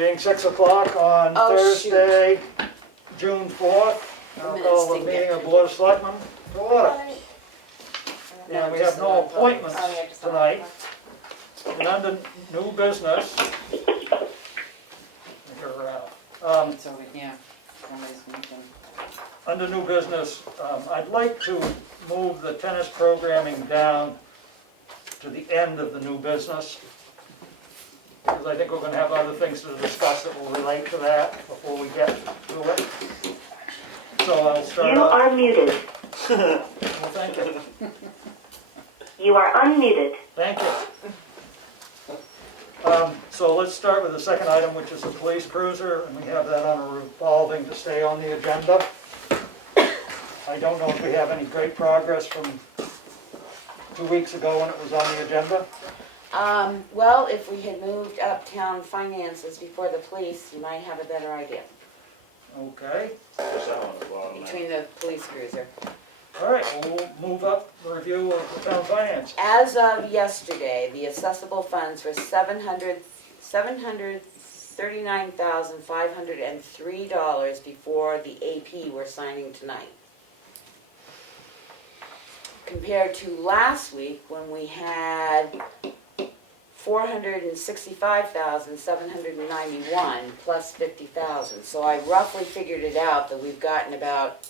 Being 6 o'clock on Oh, Thursday, June 4th, I'll Minutes call the didn't meeting get of Board of Selectmen to order. And we have just the no one vote. appointments Oh, yeah, just the one tonight. vote. And under new business, It's over here. Somebody's making. under new business, I'd like to move the tennis programming down to the end of the new business. Because I think we're gonna have other things to discuss that will relate to that before we get to it. So I'll start You off. are muted. Well, thank you. You are unmuted. Thank you. So let's start with the second item, which is the police cruiser, and we have that on a revolving to stay on the agenda. I don't know if we have any great progress from 2 weeks ago when it was on the agenda. Well, if we had moved uptown finances before the police, you might have a better idea. Okay, Between the police cruiser. all right, well, we'll move up the review of the town finance. As of yesterday, the assessable funds were $739,503 before the AP we're signing tonight. Compared to last week when we had $465,791 plus $50,000. So I roughly figured it out that we've gotten about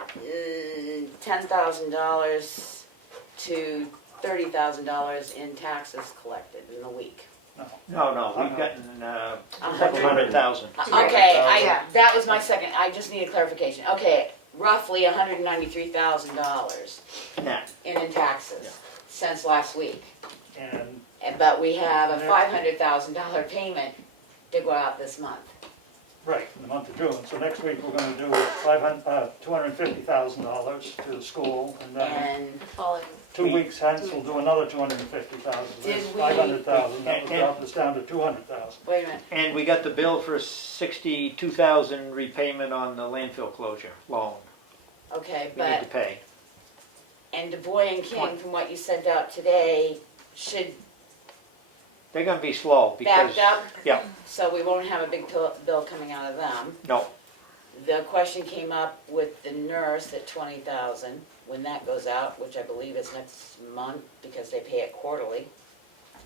$10,000 to $30,000 in taxes collected in the week. No, we've gotten $100,000. 100,000. Okay, Yeah. that was my second, I just needed clarification. Okay, roughly $193,000 Net. in taxes since last week. And But we have a $500,000 payment to go out this month. right, in the month of June, so next week we're gonna do $250,000 to the school, and then And 2 weeks hence we'll do another 250,000. Did That's we- 500,000, that would And- drop us down to 200,000. wait a minute, And we got the bill for 62,000 repayment on the landfill closure loan. okay, We need to but, pay. and Du Bois and King, from what you sent out today, should They're gonna be slow because. back up, Yeah, so we won't have a big bill coming out of them. no, The question came up with the nurse at 20,000, when that goes out, which I believe is next month, because they pay it quarterly,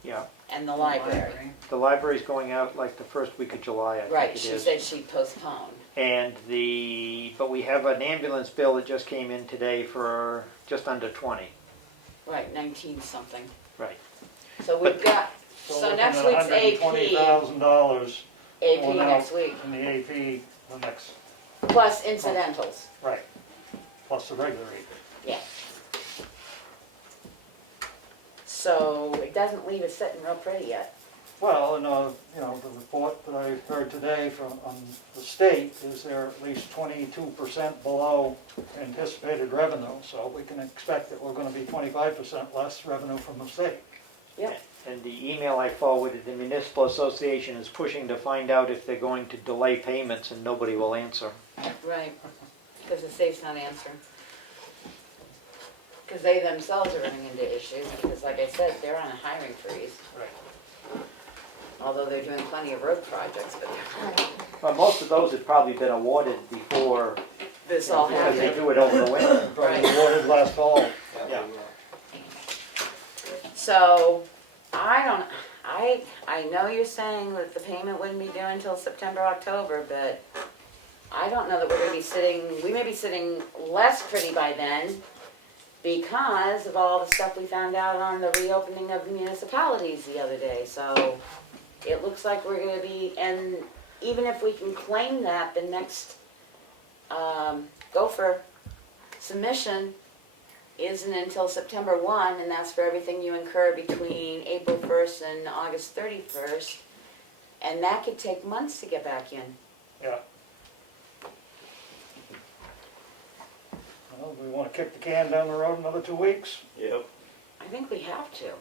yeah. and the library. The library's going out like the first week of July, I think Right, it she is. said she'd postpone. And but we have an ambulance bill that just came in today for just under 20. Right, 19 something. Right. So we've got, so next week's AP, $120,000 AP next week, in the AP the next, plus incidentals. right, plus the regular AP. Yeah. So it doesn't leave us sitting real pretty yet. Well, and, the report that I heard today from the state is they're at least 22% below anticipated revenue, so we can expect that we're gonna be 25% less revenue from the state. Yep. And the email I forwarded, the municipal association is pushing to find out if they're going to delay payments and nobody will answer. Right, because the state's not answering. Because they themselves are running into issues, because like I said, they're on a hiring freeze. Right. Although they're doing plenty of road projects, but Well, most of those have probably been awarded before, this all because they happened. do it over the winter. Probably awarded last fall. Yeah. So, I know you're saying that the payment wouldn't be due until September, October, but I don't know that we're gonna be we may be sitting less pretty by then because of all the stuff we found out on the reopening of municipalities the other day, so it looks like we're gonna be, and even if we can claim that, the next, gopher submission isn't until September 1, and that's for everything you incur between April 1st and August 31st, and that could take months to get back in. Yeah. Well, we wanna kick the can down the road another 2 weeks? Yep. I think we have to.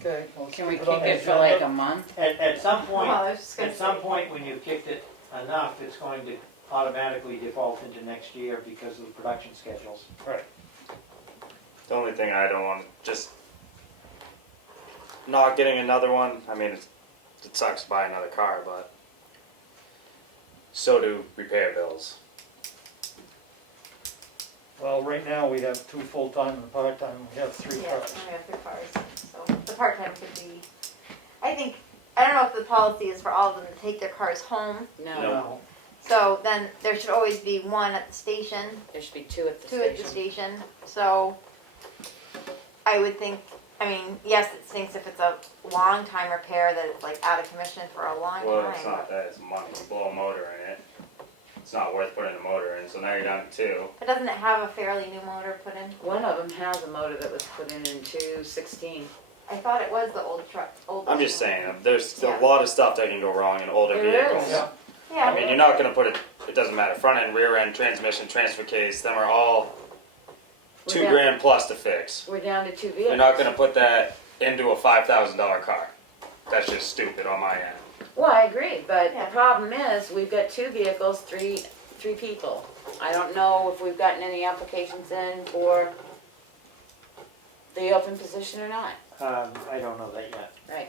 Okay. well, Can we keep on keep the it for like agenda. a month? At some point, Well, I was just gonna at some say- point when you've kicked it enough, it's going to automatically default into next year because of the production schedules. Right. The only thing I don't want, just not getting another one. I mean, it sucks to buy another car, but so do repair bills. Well, right now, we have 2 full-time and a part-time, we have 3 Yeah, cars. we have 3 cars, so the part-time could be, I don't know if the policy is for all of them to take their cars home, No, No. so then there should always be 1 at the station, there should be 2 at the 2 at the station. station, so I would think, I mean, yes, it stinks if it's a long time repair that it's like out of commission for a long Well, it's time. not that, it's money. You blow a motor in it. It's not worth putting a motor in, so now you're down to 2. But doesn't it have a fairly new motor put in? One of them has a motor that was put in 2016. I thought it was the old truck, old. I'm just saying, there's Yeah. a lot of stuff that can go wrong in older There vehicles. is. Yeah, Yeah. I mean, you're not gonna put it doesn't matter, front end, rear end, transmission, transfer case, them are all We're $2 down- grand plus to fix. We're down to 2 You're vehicles. not gonna put that into a $5,000 car. That's just stupid on my end. Well, I agree, but Yeah. the problem is, we've got 2 vehicles, three people. I don't know if we've gotten any applications in for the open position or not. I don't know that yet. Right.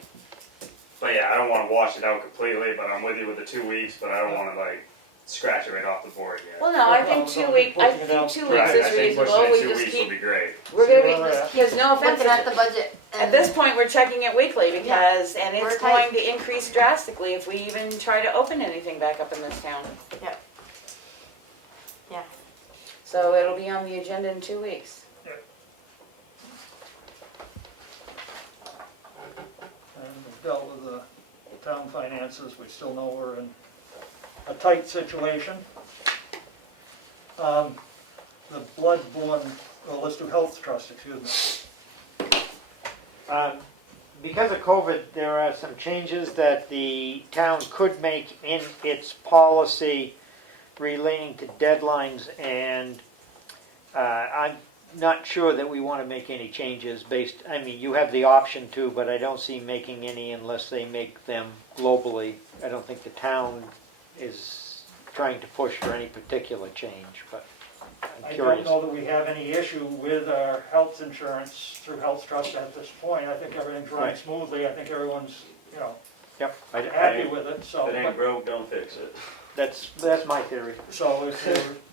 But yeah, I don't wanna wash it out completely, but I'm with you with the 2 weeks, but I don't wanna like scratch it right off the board yet. Well, no, I No think problem, 2 so weeks, I pushing it out. think 2 weeks Right, I is think reasonable. pushing We it 2 just weeks will keep, be great. we're See gonna where we're be, at. there's no offense. Looking at the budget. At and- this point, we're checking it weekly because, and it's We're going tight. to increase drastically if we even try to open anything back up in this town. Yep. Yeah. So it'll be on the agenda in 2 weeks. and we've dealt with the town finances, we still know we're in a tight situation. The bloodborne, well, let's do health trust, excuse me. Because of COVID, there are some changes that the town could make in its policy relating to deadlines, and I'm not sure that we want to make any changes based, I mean, you have the option to, but I don't see making any unless they make them globally. I don't think the town is trying to push for any particular change, but I'm I don't curious. know that we have any issue with our health insurance through Health Trust at this point. I think everything's running Right. smoothly, I think everyone's, Yep, happy with it, so. If it ain't broke, don't fix it. that's my theory. So if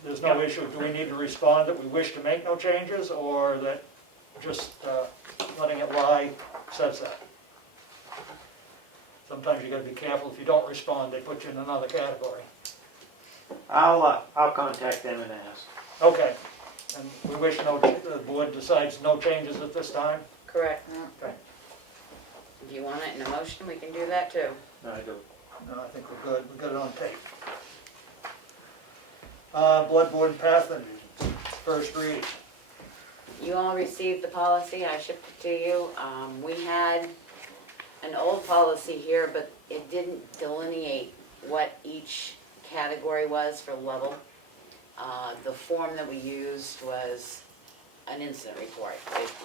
there's no issue, do we need to respond that we wish to make no changes, or that just letting it lie says that? Sometimes you gotta be careful, if you don't respond, they put you in another category. I'll contact them and ask. Okay, and we wish the board decides no changes at this time? Correct. Okay. If you want it in a motion, we can do that too. No, I do. No, I think we're good, we got it on tape. Bloodborne pathogens, first read. You all received the policy, I shipped it to you. We had an old policy here, but it didn't delineate what each category was for level. The form that we used was an incident report,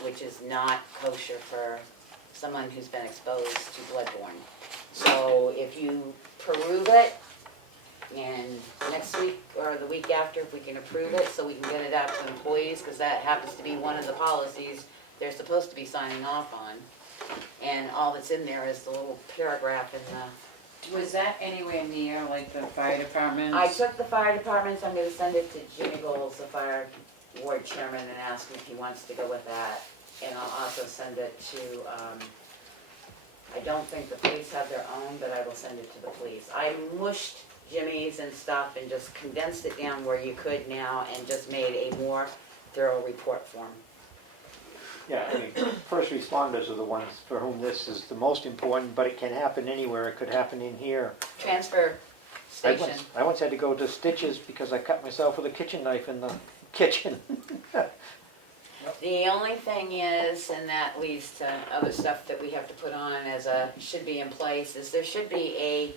which is not kosher for someone who's been exposed to bloodborne. So if you peruse it, and next week or the week after, if we can approve it, so we can get it out to employees, because that happens to be one of the policies they're supposed to be signing off on. And all that's in there is the little paragraph in the, Was that anywhere near like the fire department? I took the fire departments, I'm gonna send it to Jimmy Goals, the fire ward chairman, and ask him if he wants to go with that. And I'll also send it to, I don't think the police have their own, but I will send it to the police. I mushed Jimmy's and stuff and just condensed it down where you could now and just made a more thorough report form. Yeah, I mean, first responders are the ones for whom this is the most important, but it can happen anywhere. It could happen in here. Transfer station. I once had to go to Stitches because I cut myself with a kitchen knife in the kitchen. The only thing is, and that leads to other stuff that we have to put on as a, should be in place, is there should be a,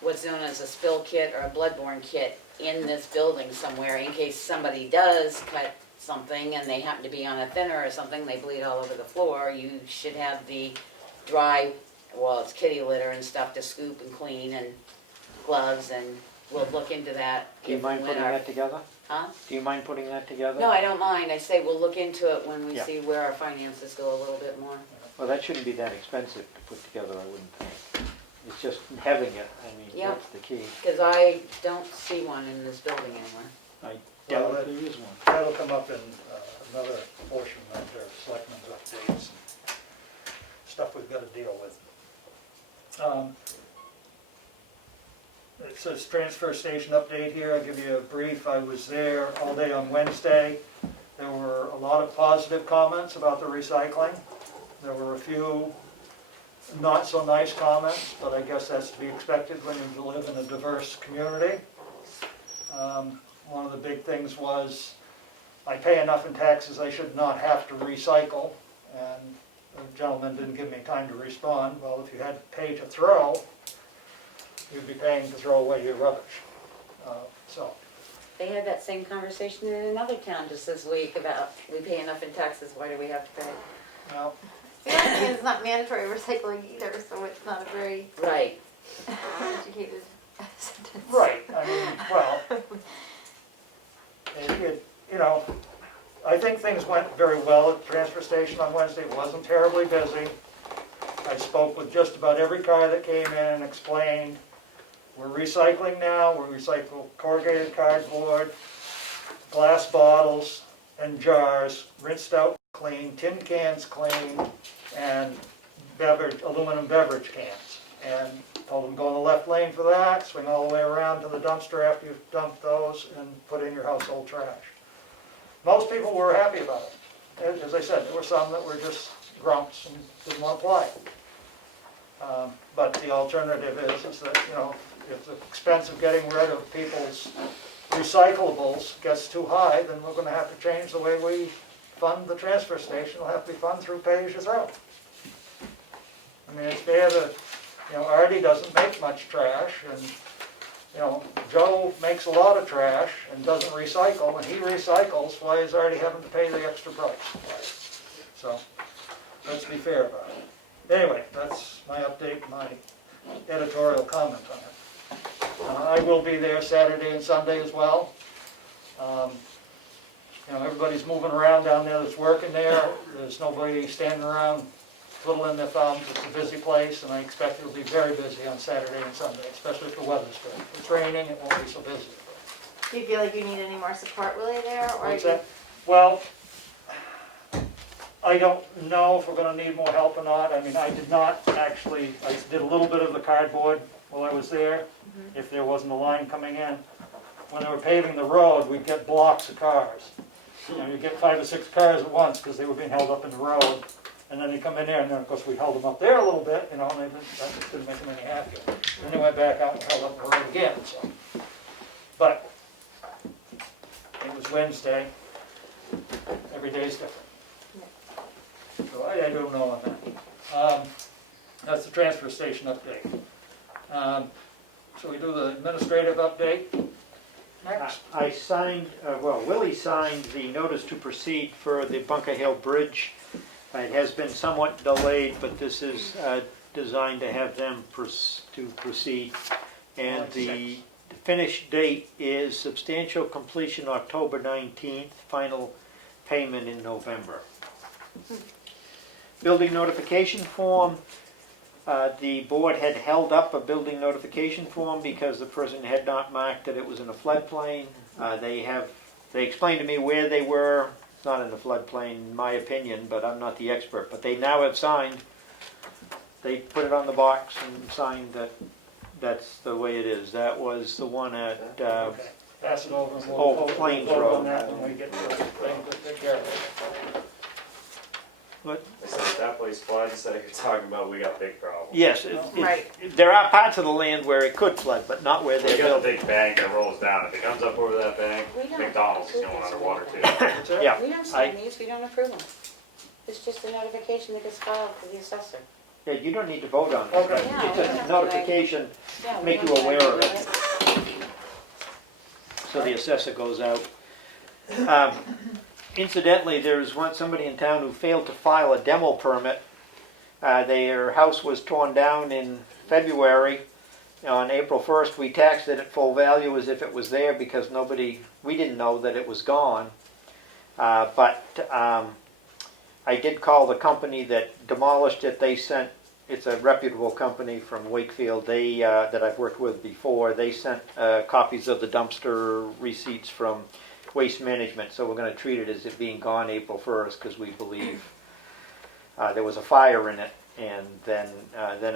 what's known as a spill kit or a bloodborne kit in this building somewhere in case somebody does cut something and they happen to be on a thinner or something, they bleed all over the floor. You should have the dry, well, it's kitty litter and stuff to scoop and clean, and gloves, and we'll look into that. Do you mind putting that together? Huh? Do you mind putting that together? No, I don't mind. I say we'll look into it when we Yeah. see where our finances go a little bit more. Well, that shouldn't be that expensive to put together, I wouldn't think. It's just having it, I mean, Yep. that's the key. Cause I don't see one in this building anywhere. I doubt Well, there is one. That'll come up in another portion of their selectmen's updates and stuff we've got to deal with. It says transfer station update here. I'll give you a brief. I was there all day on Wednesday. There were a lot of positive comments about the recycling. There were a few not so nice comments, but I guess that's to be expected when you live in a diverse community. One of the big things was, I pay enough in taxes, I should not have to recycle. And the gentleman didn't give me time to respond. Well, if you had to pay to throw, you'd be paying to throw away your rubbish. So, They had that same conversation in another town just this week about, we pay enough in taxes, why do we have to pay? well, The other thing is it's not mandatory recycling either, so it's not a very Right. educated sentence. right, I mean, well, you know, I think things went very well at the transfer station on Wednesday. It wasn't terribly busy. I spoke with just about every car that came in and explained, we're recycling now, we recycle corrugated cardboard, glass bottles and jars, rinsed out clean, tin cans clean, and aluminum beverage cans. And told them go in the left lane for that, swing all the way around to the dumpster after you've dumped those, and put in your household trash. Most people were happy about it. As I said, there were some that were just grumps and didn't want to apply it. But the alternative is that, you know, if the expense of getting rid of people's recyclables gets too high, then we're going to have to change the way we fund the transfer station. It'll have to be funded through pay-as-you-throw. I mean, it's fair to, you know, Artie doesn't make much trash, and, you know, Joe makes a lot of trash and doesn't recycle. When he recycles, why is Artie having to pay the extra price? So, let's be fair about it. Anyway, that's my update, my editorial comment on it. I will be there Saturday and Sunday as well. You know, everybody's moving around down there that's working there. There's nobody standing around twiddling their thumbs. It's a busy place, and I expect it'll be very busy on Saturday and Sunday, especially if the weather's good. If it's raining, it won't be so busy. Do you feel like you need any more support, Willie, there? Or What's you- that? Well, I don't know if we're gonna need more help or not. I mean, I did not actually, I did a little bit of the cardboard while I was there, if there wasn't a line coming in. When they were paving the road, we'd get blocks of cars. You know, you'd get 5 or 6 cars at once because they were being held up in the road. And then they come in there, and then of course we held them up there a little bit, you know, and that just didn't make them any happier. Then they went back out and held up the road again, so. But it was Wednesday. Every day's different. So I don't know on that. That's the transfer station update. So we do the administrative update next. I signed, Willie signed the notice to proceed for the Bunker Hill Bridge. It has been somewhat delayed, but this is designed to have them to proceed. And the finish date is substantial completion October 19th, final payment in November. Building notification form. The board had held up a building notification form because the person had not marked that it was in a floodplain. They explained to me where they were. It's not in the floodplain, in my opinion, but I'm not the expert. But they now have signed. They put it on the box and signed that that's the way it is. That was the one at Okay, pass it over and Oh, we'll Plains vote Road. on that when we get to the thing to take care of it. I said if that place floods that you're talking about, we got big problems. yes. Right. There are parts of the land where it could flood, but not where We they're got a building. big bank that rolls down. If it comes up over that bank, We don't McDonald's is approve going this underwater too. one. That's it? Yeah. We don't sign these, we don't approve them. It's just a notification that gets filed to the assessor. Yeah, you don't need to vote on it. Okay. Yeah, we It's don't just have a to, notification Yeah, we Make don't you sign aware of it, it. right? so the assessor goes out. Incidentally, there's somebody in town who failed to file a demo permit. Their house was torn down in February. On April 1st, we taxed it at full value as if it was there because we didn't know that it was gone. But I did call the company that demolished it. They sent it's a reputable company from Wakefield. They, that I've worked with before, they sent copies of the dumpster receipts from Waste Management. So we're gonna treat it as it being gone April 1st, because we believe there was a fire in it, and then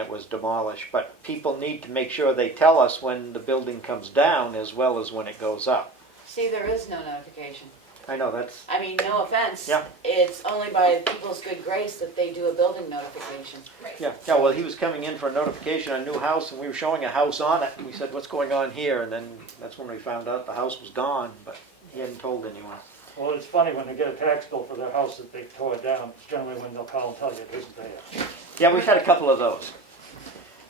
it was demolished. But people need to make sure they tell us when the building comes down as well as when it goes up. See, there is no notification. I know, that's, I mean, no offense. Yeah. It's only by people's good grace that they do a building notification. yeah, well, he was coming in for a notification on a new house, and we were showing a house on it, and we said, what's going on here? And then that's when we found out the house was gone, but he hadn't told anyone. Well, it's funny, when they get a tax bill for their house that they tore down, it's generally when they'll call and tell you it isn't there. Yeah, we've had a couple of those.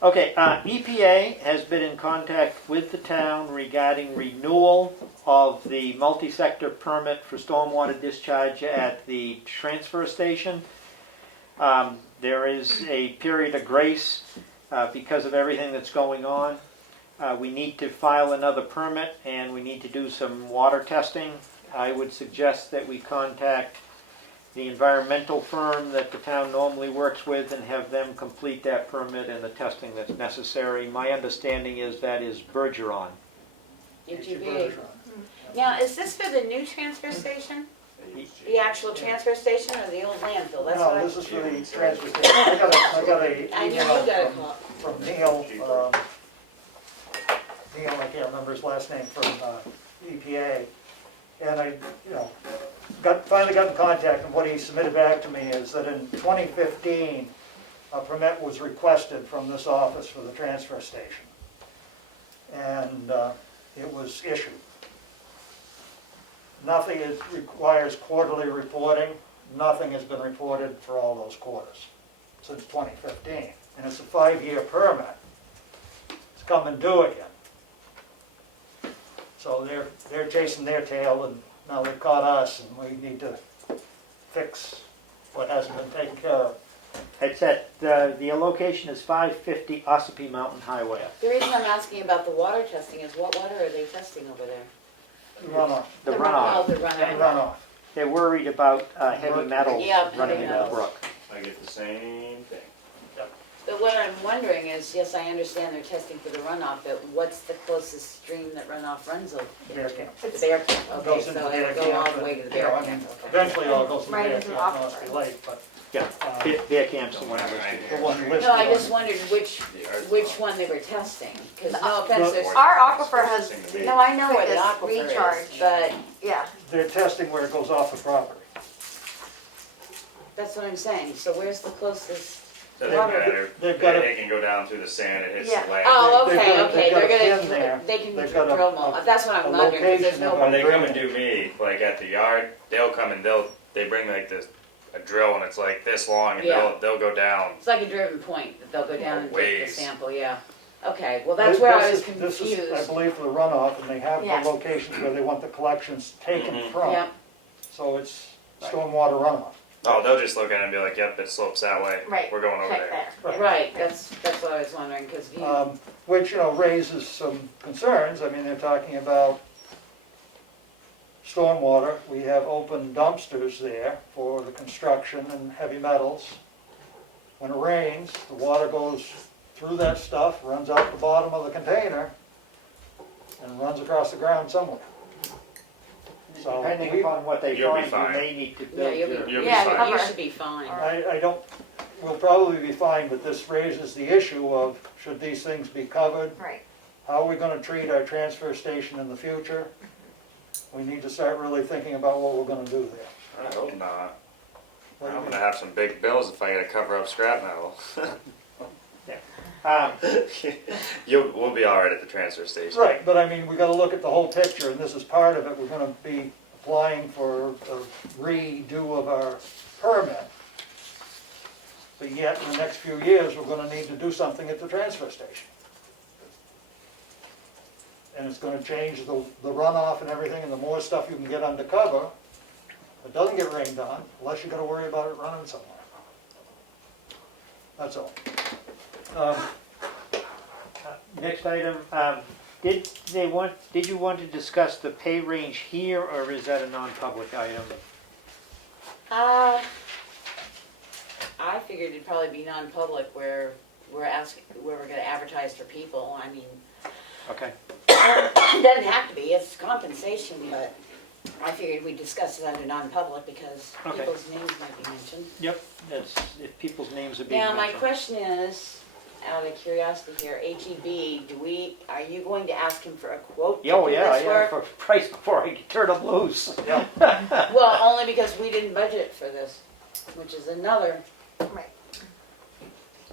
Okay, EPA has been in contact with the town regarding renewal of the multi-sector permit for stormwater discharge at the transfer station. There is a period of grace because of everything that's going on. We need to file another permit, and we need to do some water testing. I would suggest that we contact the environmental firm that the town normally works with and have them complete that permit and the testing that's necessary. My understanding is that is Bergeron. UTV. Now, is this for the new transfer station? The actual transfer station or the old landfill? That's what No, I'm. this is for the transfer station. I got a I knew you email got a call. from Neil, Neil, I can't remember his last name, from EPA. And I, finally got in contact, and what he submitted back to me is that in 2015, a permit was requested from this office for the transfer station. And it was issued. Nothing requires quarterly reporting. Nothing has been reported for all those quarters since 2015. And it's a 5-year permit. It's come and due again. So they're chasing their tail, and now they've caught us, and we need to fix what hasn't been taken care of. It's at, the location is 550 Ossipee Mountain Highway. The reason I'm asking about the water testing is what water are they testing over there? Runoff. The Oh, runoff. the And runoff. runoff. They're worried about heavy metals Yeah, running heavy into the metals. brook. I get the same thing. But what I'm wondering is, yes, I understand they're testing for the runoff, but what's the closest stream that runoff runs over? Bear Camp. The Bear Camp, okay, Goes so into it'll Bear go all Camp the way and, to the you know, Bear I mean, Camp, okay. eventually it all goes to Right Bear into the Camp, Must aquifer. be late, but Yeah, Bear Camp's the one listed the here. one listed No, I on- just wondered which one they were testing, because no offense, there's, Our aquifer has, no, I know where the quickest aquifer is, but yeah, They're testing where it goes off the property. that's what I'm saying, so where's the closest? Doesn't Water. matter. They've got They can go down through the sand, it hits Yeah. the land. Oh, They've okay, got- okay, they've got a they're pin there. gonna, they can They've got drill more, that's what a I'm wondering, because there's location no. of When they come Agreement. and do me, like at the yard, they'll come and they bring like a drill and it's like this long and Yeah. they'll go down. It's like a driven point, that they'll go down and take the Ways. sample, yeah. Okay, well, that's where I was This is, I confused. believe, for the runoff, and they have Yes. the locations where they want the collections taken Mhm. from. Yep, So it's stormwater runoff. Oh, they'll just look at it and be like, yep, it slopes that way. right, We're going over check there. there. right, that's what I was wondering, because you, Which, raises some concerns. I mean, they're talking about stormwater. We have open dumpsters there for the construction and heavy metals. When it rains, the water goes through that stuff, runs out the bottom of the container, and runs across the ground somewhere. So Depending we- upon what they You'll be find, you fine. may need to yeah, build you'll your. be, You'll be yeah, fine. you should be fine. I don't, we'll probably be fine, but this raises the issue of, should these things be covered? Right, How are we gonna treat our transfer station in the future? We need to start really thinking about what we're gonna do there. I hope not. What do you I'm think? gonna have some big bills if I gotta cover up scrap metal. We'll be all right at the transfer station. Right, but I mean, we gotta look at the whole picture, and this is part of it. We're gonna be applying for a redo of our permit. But yet, in the next few years, we're gonna need to do something at the transfer station. And it's gonna change the runoff and everything, and the more stuff you can get under cover, it doesn't get rained on, unless you gotta worry about it running somewhere. That's all. Next item, did you want to discuss the pay range here, or is that a non-public item? I I figured it'd probably be non-public where we're gonna advertise for people. I mean, Okay. it doesn't have to be, it's compensation, but I figured we'd discuss it under non-public because Okay. people's names might be mentioned. Yep, that's, if people's names are being Now, my mentioned. question is, out of curiosity here, HEB, are you going to ask him for a quote to Oh, do yeah, this work? for price before I turn them loose. Yeah. Well, only because we didn't budget for this, which is another. Right.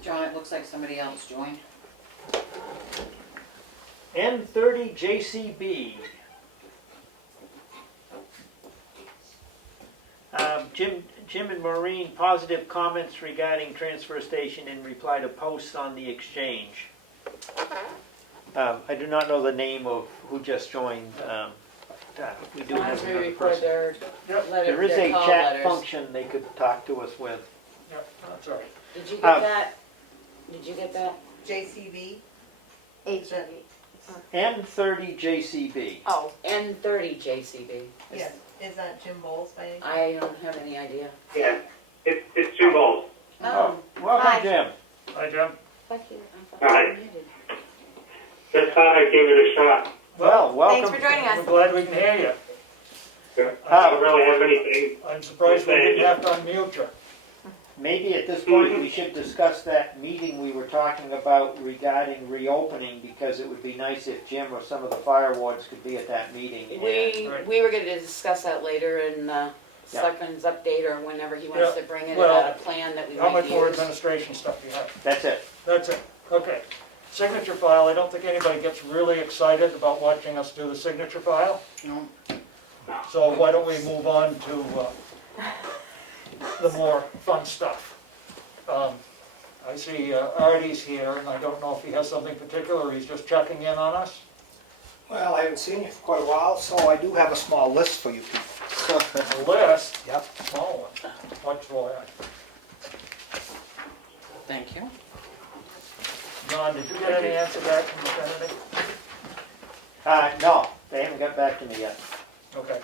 John, it looks like somebody else joined. N30 JCB. Jim and Maureen, positive comments regarding transfer station in reply to posts on the exchange. I do not know the name of who just joined. We do have As we another record person. their Yep. letter, There is their a call chat letters. function they could talk to us with. Yep, that's all right. Did you get Um, that? Did you get that? JCB? HEB. N30 JCB. Oh, N30 JCB. Yes. Is that Jim Bowles by any chance? I don't have any idea. Yeah, it's Jim Bowles. Oh, Welcome, Hi. Jim. Hi, Jim. fuck you. I thought Hi. you were muted. Just thought I'd give it a shot. Well, thanks welcome. for joining We're us. glad we can hear you. I don't really have anything. I'm surprised we didn't have to unmute you. Maybe at this point, we should discuss that meeting we were talking about regarding reopening, because it would be nice if Jim or some of the fire wards could be at that meeting. Right. We were gonna discuss that later in Selectmen's update or whenever he wants Yeah, to bring it well, about a plan that we How might much more use. administration stuff do you have? That's it. That's it, okay. Signature file, I don't think anybody gets really excited about watching us do the signature file. No. So why don't we move on to the more fun stuff. I see Artie's here, and I don't know if he has something particular, or he's just checking in on us. Well, I haven't seen you for quite a while, so I do have a small list for you people. A list, Yep. small one, what's for that? Thank you. John, did you get any answer back from the Kennedy? No, they haven't got back to me yet. Okay.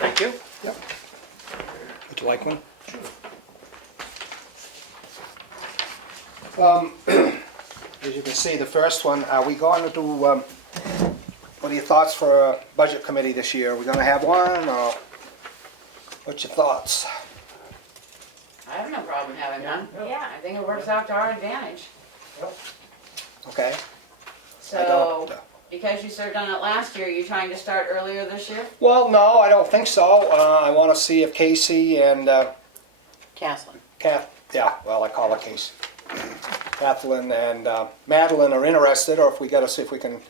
Thank you. Would you like one? As you can see, the first one, are we going to do, what are your thoughts for a budget committee this year? Are we going to have one, or what's your thoughts? I have no problem having one. Yeah. Yeah, I think it works out to our advantage. Okay? I So, don't, because you served on it last year, you trying to start earlier this year? Well, no, I don't think so. I want to see if Casey and Caslin. I call her Casey. Kathleen and Madeline are interested, or if we got to see if we can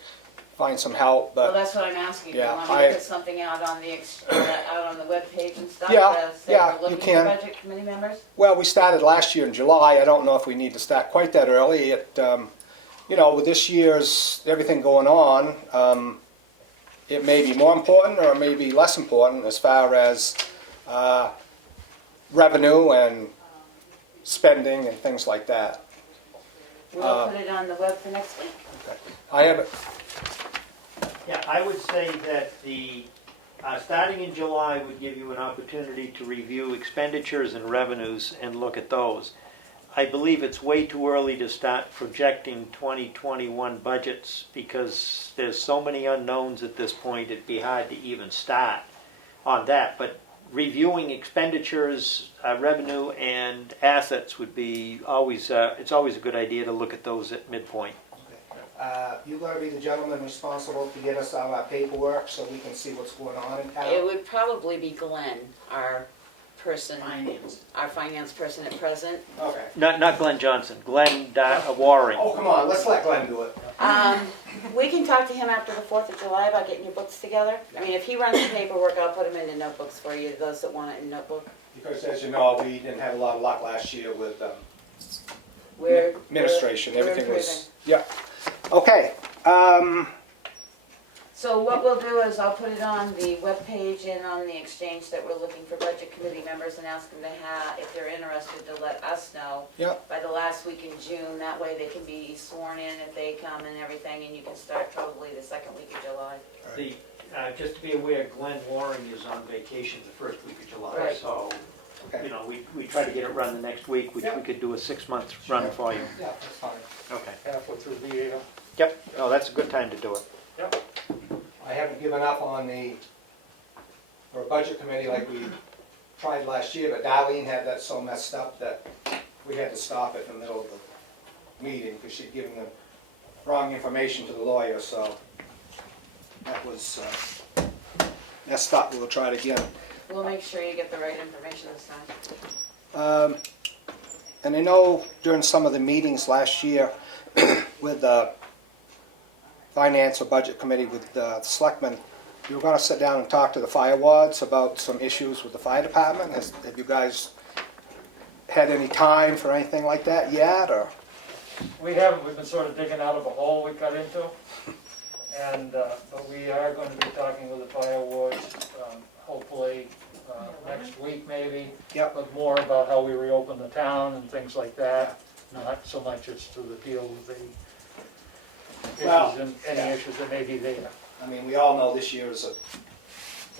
find some help, Well, but that's what I'm asking. Do you Yeah, want me to put something out on the, out on the webpage and stuff? Yeah, to say yeah, we're you looking can. for budget committee members? well, we started last year in July. I don't know if we need to start quite that early. With this year's everything going on, it may be more important or it may be less important as far as revenue and spending and things like that. We'll put it on the web for next week. I haven't. Yeah, I would say that starting in July would give you an opportunity to review expenditures and revenues and look at those. I believe it's way too early to start projecting 2021 budgets because there's so many unknowns at this point, it'd be hard to even start on that. But reviewing expenditures, revenue, and assets would be it's always a good idea to look at those at midpoint. You're going to be the gentleman responsible to get us our paperwork so we can see what's going on in town? It would probably be Glenn, our person, Finance. our finance person at present. Okay. Not Glenn Johnson, Glenn Waring. Oh, come on, let's let Glenn do it. We can talk to him after the 4th of July about getting your books together. I mean, if he runs the paperwork, I'll put them into notebooks for you, those that want it in notebook. Because as you know, we didn't have a lot of luck last year with We're administration. we're Everything was, improving. yeah. Okay. So what we'll do is I'll put it on the webpage and on the exchange that we're looking for budget committee members and ask them to have, if they're interested, to let us know Yep. by the last week in June. That way they can be sworn in if they come and everything, and you can start probably the second week of July. just to be aware, Glenn Loring is on vacation the first week of July, Right. so, Okay. you know, we try to get it run the next week, we Yeah. could do a 6-month run for you. Yeah, that's fine. Okay. Halfway through the year. Yep, no, that's a good time to do it. I haven't given up on for a budget committee like we tried last year, but Darlene had that so messed up that we had to stop it in the middle of the meeting because she'd given the wrong information to the lawyer, so that was messed up. We'll try it again. We'll make sure you get the right information this time. And I know during some of the meetings last year with the Finance or Budget Committee with the Selectmen, you were gonna sit down and talk to the fire wards about some issues with the fire department. Have you guys had any time for anything like that yet, or? We haven't, we've been sort of digging out of a hole we got into. And, but we are going to be talking with the fire wards, hopefully, next week maybe. Yep. But more about how we reopen the town and things like that, not so much as to the deal with the Well, issues and any yeah. issues that may be there. I mean, we all know this year is a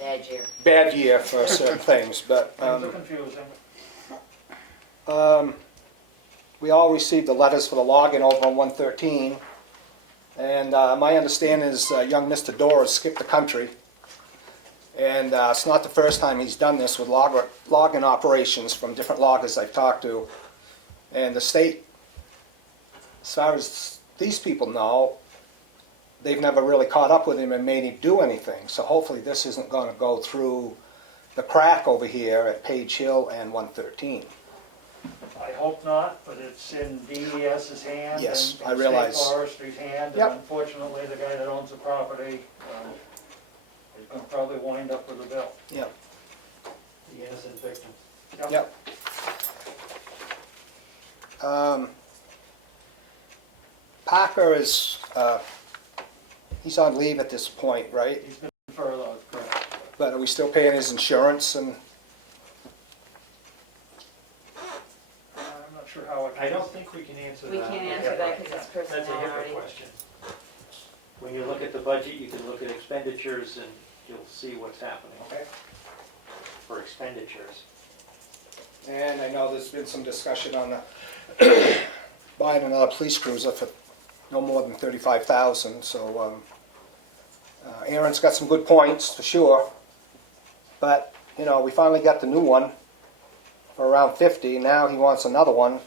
Bad year. bad year for certain things, but Things are confusing. we all received the letters for the login over on 113, and my understanding is young Mr. Dorr has skipped the country, and it's not the first time he's done this with login operations from different loggers I've talked to, and the state, as far as these people know, they've never really caught up with him and made him do anything, so hopefully this isn't going to go through the crack over here at Page Hill and 113. I hope not, but it's in DES's hand. Yes, and I realize. State Forestry's hand, Yep. and unfortunately, the guy that owns the property is going to probably wind up with a bill. Yep. The innocent victim. Yep. Parker is, he's on leave at this point, right? He's been furloughed, correct. But are we still paying his insurance and, I'm not sure how it. I don't think we can answer that. We can't answer that because it's That's a personnel HIPAA already. question. When you look at the budget, you can look at expenditures and you'll see what's happening okay? for expenditures. And I know there's been some discussion on the buying another police cruiser for no more than $35,000, so Aaron's got some good points, for sure. But, you know, we finally got the new one for around 50, now he wants another one.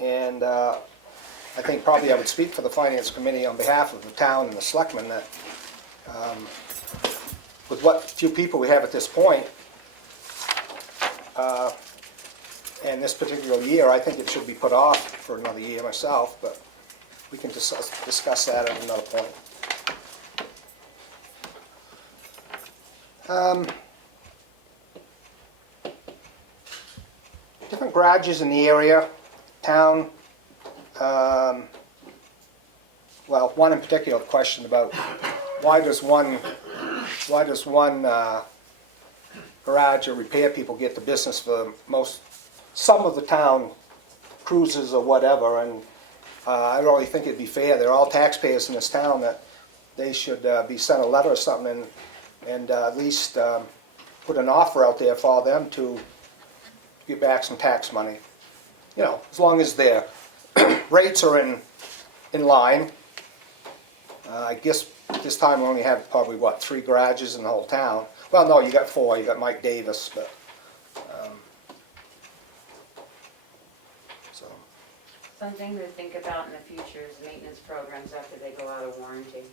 And I think probably I would speak for the Finance Committee on behalf of the town and the Selectmen that with what few people we have at this point, and this particular year, I think it should be put off for another year myself, but we can discuss that at another point. Different garages in the area, town, well, one in particular question about why does one garage or repair people get the business for some of the town cruises or whatever, and I really think it'd be fair, they're all taxpayers in this town, that they should be sent a letter or something and at least put an offer out there for them to get back some tax money. You know, as long as their rates are in line. I guess this time we only have probably, 3 garages in the whole town. Well, no, you got 4, you got Mike Davis, but, so. Something to think about in the future is maintenance programs after they go out of warranty.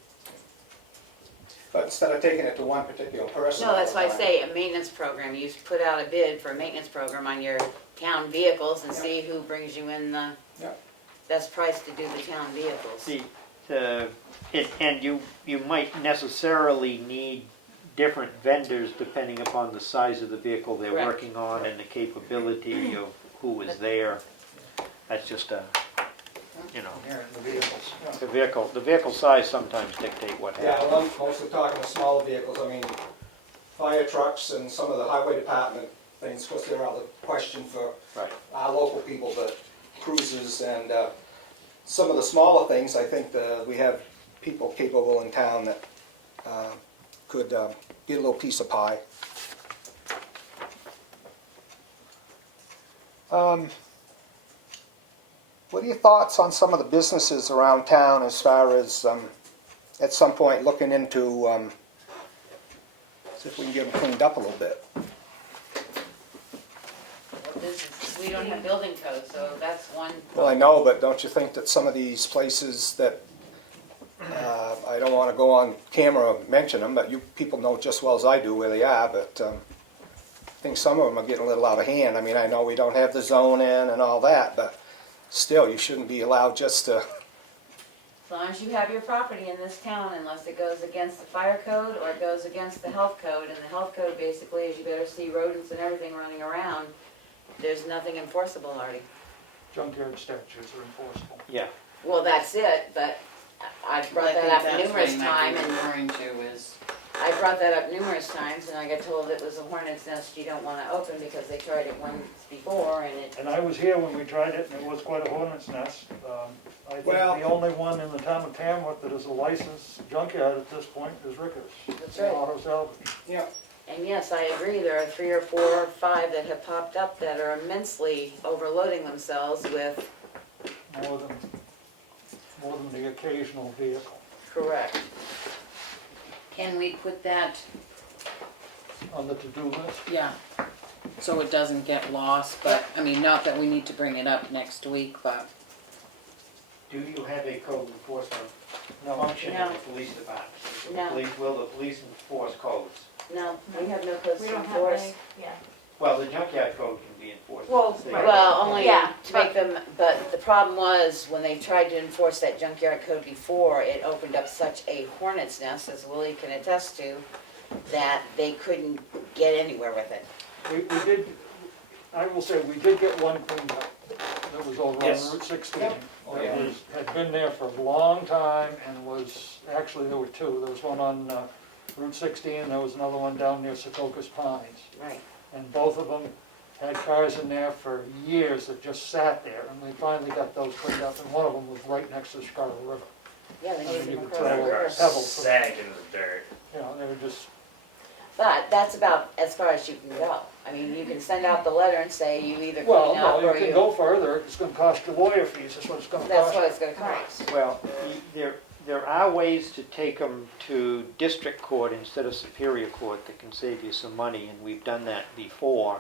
But instead of taking it to one particular person. No, that's why I say a maintenance program. You put out a bid for a maintenance program on your town vehicles and see who brings you in the Yeah. best price to do the town vehicles. And you might necessarily need different vendors depending upon the size of the vehicle they're Correct. working on and the capability of who is there. That's just Inherent in the vehicles. the vehicle size sometimes dictate what Yeah, happens. well, I'm mostly talking the smaller vehicles, I mean, fire trucks and some of the highway department things, because they're out of the question for Right. our local people, but cruises and some of the smaller things, I think we have people capable in town that could get a little piece of pie. What are your thoughts on some of the businesses around town as far as, at some point, looking into, see if we can get them cleaned up a little bit? We don't have building code, so that's one. Well, I know, but don't you think that some of these places that, I don't want to go on camera and mention them, but you people know just as well as I do where they are, but I think some of them are getting a little out of hand. I mean, I know we don't have the zone in and all that, but still, you shouldn't be allowed just to, As long as you have your property in this town, unless it goes against the fire code or it goes against the health code, and the health code basically is you better see rodents and everything running around, there's nothing enforceable, Artie. Junkyard statutes are enforceable. Yeah. Well, that's it, but I've brought that up numerous times, and referring to is, I brought that up numerous times, and I got told it was a hornet's nest you don't wanna open because they tried it once before, and it, And I was here when we tried it, and it was quite a hornet's nest. I think Well- the only one in the town of Tamworth that is a licensed junkyard at this point is Ricker's. That's right. Auto salvage. yeah. And yes, I agree, there are 3 or 4 or 5 that have popped up that are immensely overloading themselves with, More than the occasional vehicle. correct. can we put that, On the to-do list, yeah, so it doesn't get lost, but, I mean, not that we need to bring it up next week, but, Do you have a code enforcement no, function in No. the police department? No. Will the police enforce codes? No, we have no codes We to don't have enforce. any, yeah. Well, the junkyard code can be enforced. Well, Say- right. Well, only Yeah, to make them, but the problem was, when they tried to enforce that junkyard code before, it opened up such a hornet's nest, as Willie can attest to, that they couldn't get anywhere with it. we did, I will say, we did get one cleaned up. That was over on Yes. Route 16. Yep. Oh, That yeah. had been there for a long time and was, actually, there were 2. There was one on Route 16, and there was another one down near Secocas Pines. Right. And both of them had cars in there for years that just sat there, and we finally got those cleaned up, and one of them was right next to the Scarlet River. Yeah, they I mean, needed you them could across the tell river. where pebbles, Sank into the dirt. you know, they were just, But that's about as far as you can go. I mean, you can send out the letter and say you either well, clean up no, or you can you, go further, it's gonna cost you lawyer fees, that's what it's gonna that's cost. what it's gonna cost. Well, there are ways to take them to district court instead of superior court that can save you some money, and we've done that before.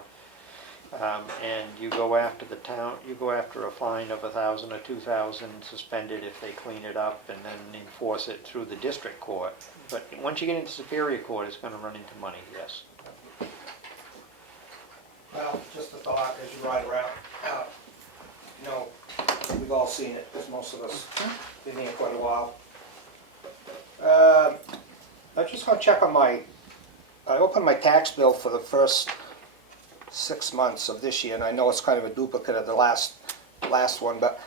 And you go after the town, you go after a fine of $1,000 or $2,000, suspended if they clean it up, and then enforce it through the district court. But once you get into superior court, it's gonna run into money, yes. Well, just a thought as you ride around. You know, we've all seen it, because most of us been here quite a while. I'm just gonna check on I opened my tax bill for the first 6 months of this year, and I know it's kind of a duplicate of the last one, but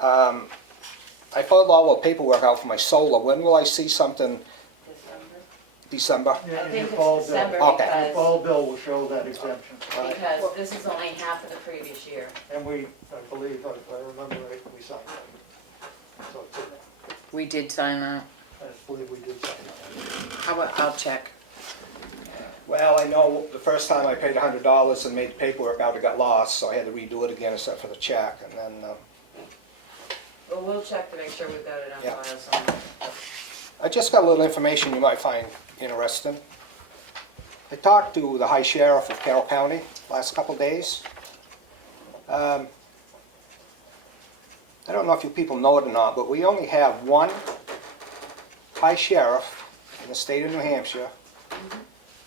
I filled all the paperwork out for my solar. When will I see something? December? Yeah, I and think your fall it's bill. December Okay. Your because, fall bill will show that exemption. because this is only half of the previous year. And we, I believe, if I remember right, we signed that. So it's in there. we did sign that. I believe we did sign that. I'll check. Well, I know the first time I paid $100 and made the paperwork out, it got lost, so I had to redo it again except for the check, and then But we'll check to make sure we've got it on Yeah. file somewhere. I just got a little information you might find interesting. I talked to the High Sheriff of Carroll County last couple days. I don't know if you people know it or not, but we only have one High Sheriff in the state of New Hampshire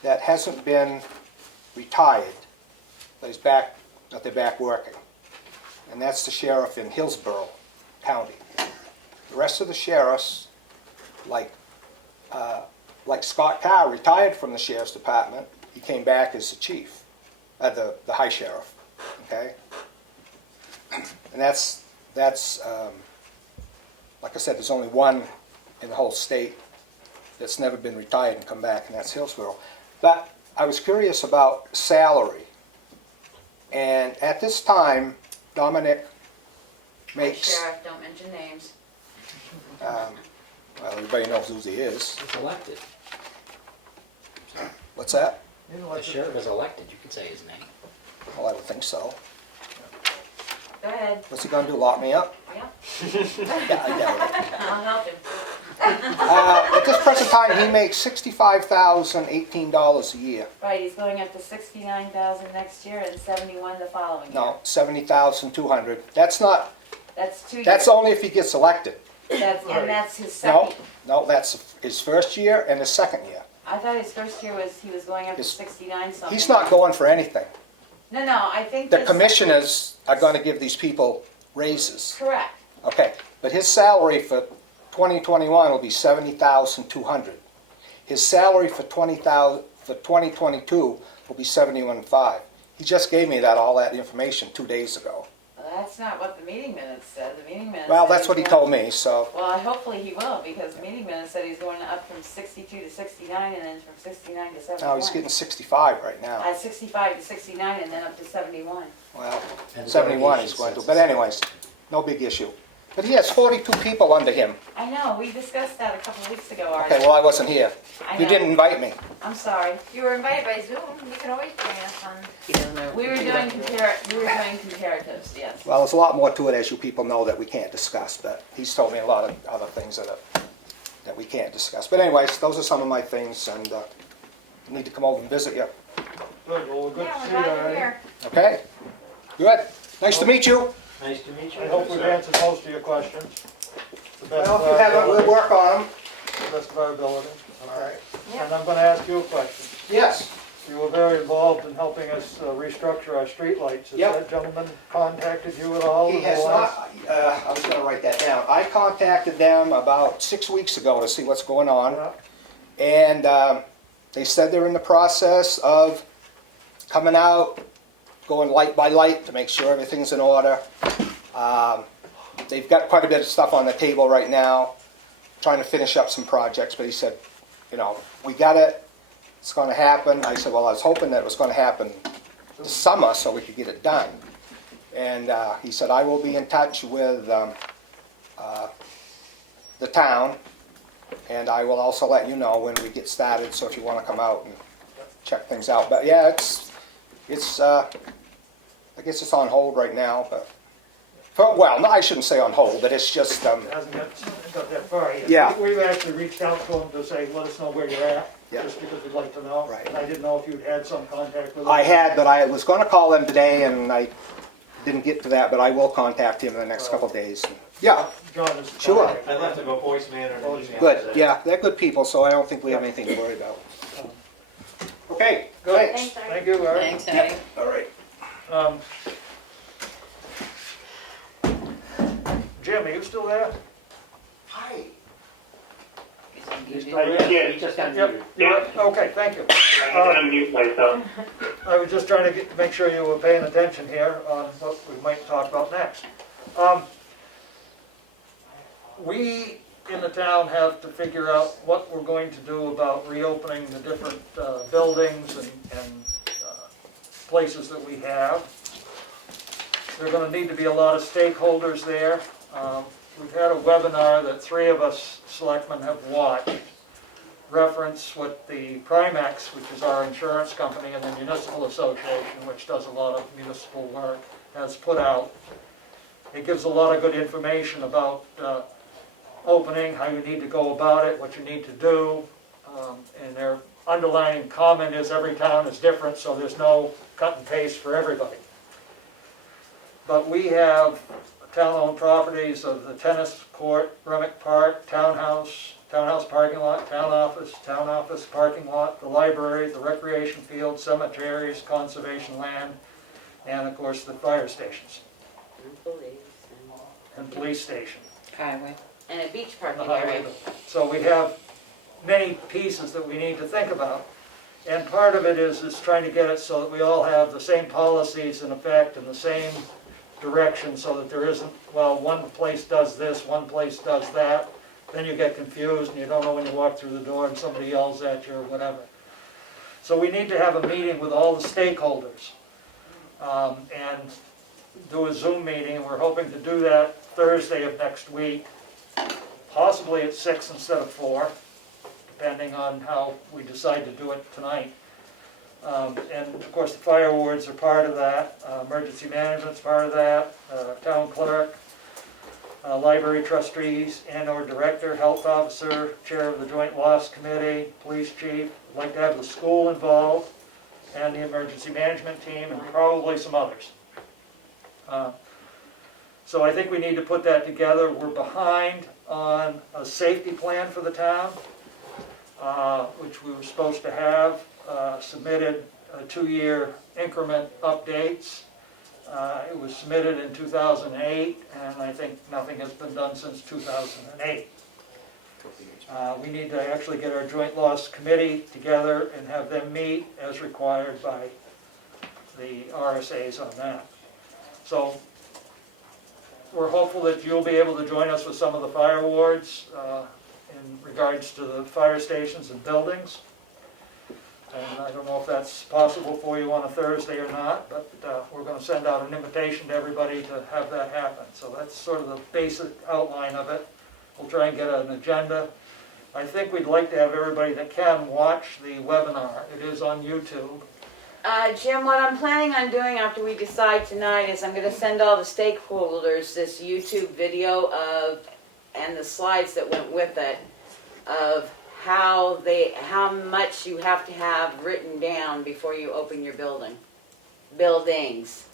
that hasn't been retired, but they're back working. And that's the sheriff in Hillsborough County. The rest of the sheriffs, like Scott Carr, retired from the sheriff's department. He came back as the chief, the high sheriff. Okay, and that's like I said, there's only one in the whole state that's never been retired and come back, and that's Hillsborough. But I was curious about salary, and at this time, Dominic makes. Sheriff, don't mention names. Well, everybody knows who he is. He's elected. What's that? You know, The like- sheriff is elected, you can say his name. Well, I don't think so. Go ahead. What's he gonna do, lock me up? Yeah. Yeah, I doubt it. I'll help him. At this present time, he makes $65,018 a year. Right, he's going up to 69,000 next year and 71 the following year. No, 70,200. That's not, That's 2 years. that's only if he gets elected. And that's his No, second. no, that's his first year and his second year. I thought his first year was, he was going up to His- 69 something. He's not going for anything. No, I think The this- commissioners are gonna give these people raises. Correct. Okay, but his salary for 2021 will be 70,200. His salary for 2022 will be 71,500. He just gave me all that information 2 days ago. Well, that's not what the meeting minutes said. The meeting minutes. Well, said that's he's what he going- told me, so, Well, hopefully he will, because the meeting minutes said he's going up from 62 to 69 and then from 69 to 71. now he's getting 65 right now. 65 to 69 and then up to 71. Well, And the 71 he's delegation going to, says but the same. anyways, no big issue. But he has 42 people under him. I know, we discussed that a couple of weeks ago, Art. Okay, well, I wasn't here. I You know. didn't invite me. I'm sorry. You were invited by Zoom, you can always join us on. He doesn't have a We were computer. doing comparatives, yes. Well, there's a lot more to it, as you people know, that we can't discuss, but he's told me a lot of other things that we can't discuss. But anyways, those are some of my things, and I need to come over and visit you. Good, well, we're good Yeah, to we're see you glad you're already. here. Okay? Good. Nice to meet you. Nice to meet you. I hope we've answered most of your questions. To the best Well, of if you our haven't, we'll ability. work on them. To the best of our ability. All right. And I'm gonna ask you a question. Yes. You were very involved in helping us restructure our streetlights. Has Yep. that gentleman contacted you at all? He in the has last- not, I was gonna write that down. I contacted them about 6 weeks ago to see what's going on. Yeah. And they said they're in the process of coming out, going light by light to make sure everything's in order. They've got quite a bit of stuff on the table right now, trying to finish up some projects, but he said, we got it, it's gonna happen. I said, well, I was hoping that it was gonna happen this summer so we could get it done. And he said, I will be in touch with the town, and I will also let you know when we get started, so if you wanna come out and check things out. But yeah, it's I guess it's on hold right now, but, well, no, I shouldn't say on hold, but it's just, It hasn't got that far yet. Yeah. We've actually reached out to him to say, let us know where you're at, Yeah. just because we'd like to know. Right. And I didn't know if you'd had some contact with him. I had, but I was gonna call them today, and I didn't get to that, but I will contact him in the next couple of days. Yeah, John is. Sure. I left him a voicemail and an email. good, today. yeah, they're good people, so I don't think we have anything to worry about. Okay, thanks. Thanks, Art. Thank you, Art. Thanks, Eddie. All right. Jim, are you still there? Hi. You do. Yeah. He just got Yep. muted. Okay, thank you. I can unmute myself. I was just trying to make sure you were paying attention here on what we might talk about next. We in the town have to figure out what we're going to do about reopening the different buildings and places that we have. There are going to need to be a lot of stakeholders there. We've had a webinar that 3 of us selectmen have watched, reference what the Primex, which is our insurance company, and the Municipal Association, which does a lot of municipal work, has put out. It gives a lot of good information about opening, how you need to go about it, what you need to do, and their underlying comment is every town is different, so there's no cut and paste for everybody. But we have town-owned properties of the tennis court, Remick Park, townhouse parking lot, town office parking lot, the library, the recreation field, cemeteries, conservation land, and of course the fire stations and police station. Highway. And a beach the parking highway. area. So we have many pieces that we need to think about. And part of it is trying to get it so that we all have the same policies in effect and the same direction, so that there isn't, well, one place does this, one place does that. Then you get confused and you don't know when you walk through the door and somebody yells at you or whatever. So we need to have a meeting with all the stakeholders and do a Zoom meeting. We're hoping to do that Thursday of next week, possibly at 6 instead of 4, depending on how we decide to do it tonight. And of course, the fire wards are part of that, emergency management's part of that, town clerk, library trustees and/or director, health officer, chair of the joint loss committee, police chief. I'd like to have the school involved, and the emergency management team, and probably some others. So I think we need to put that together. We're behind on a safety plan for the town, which we were supposed to have, submitted 2-year increment updates. It was submitted in 2008, and I think nothing has been done since 2008. We need to actually get our joint loss committee together and have them meet as required by the RSAs on that. So we're hopeful that you'll be able to join us with some of the fire wards in regards to the fire stations and buildings. And I don't know if that's possible for you on a Thursday or not, but we're going to send out an invitation to everybody to have that happen. So that's sort of the basic outline of it. We'll try and get an agenda. I think we'd like to have everybody that can watch the webinar. It is on YouTube. Jim, what I'm planning on doing after we decide tonight is I'm going to send all the stakeholders this YouTube video of, and the slides that went with it, of how much you have to have written down before you open your buildings,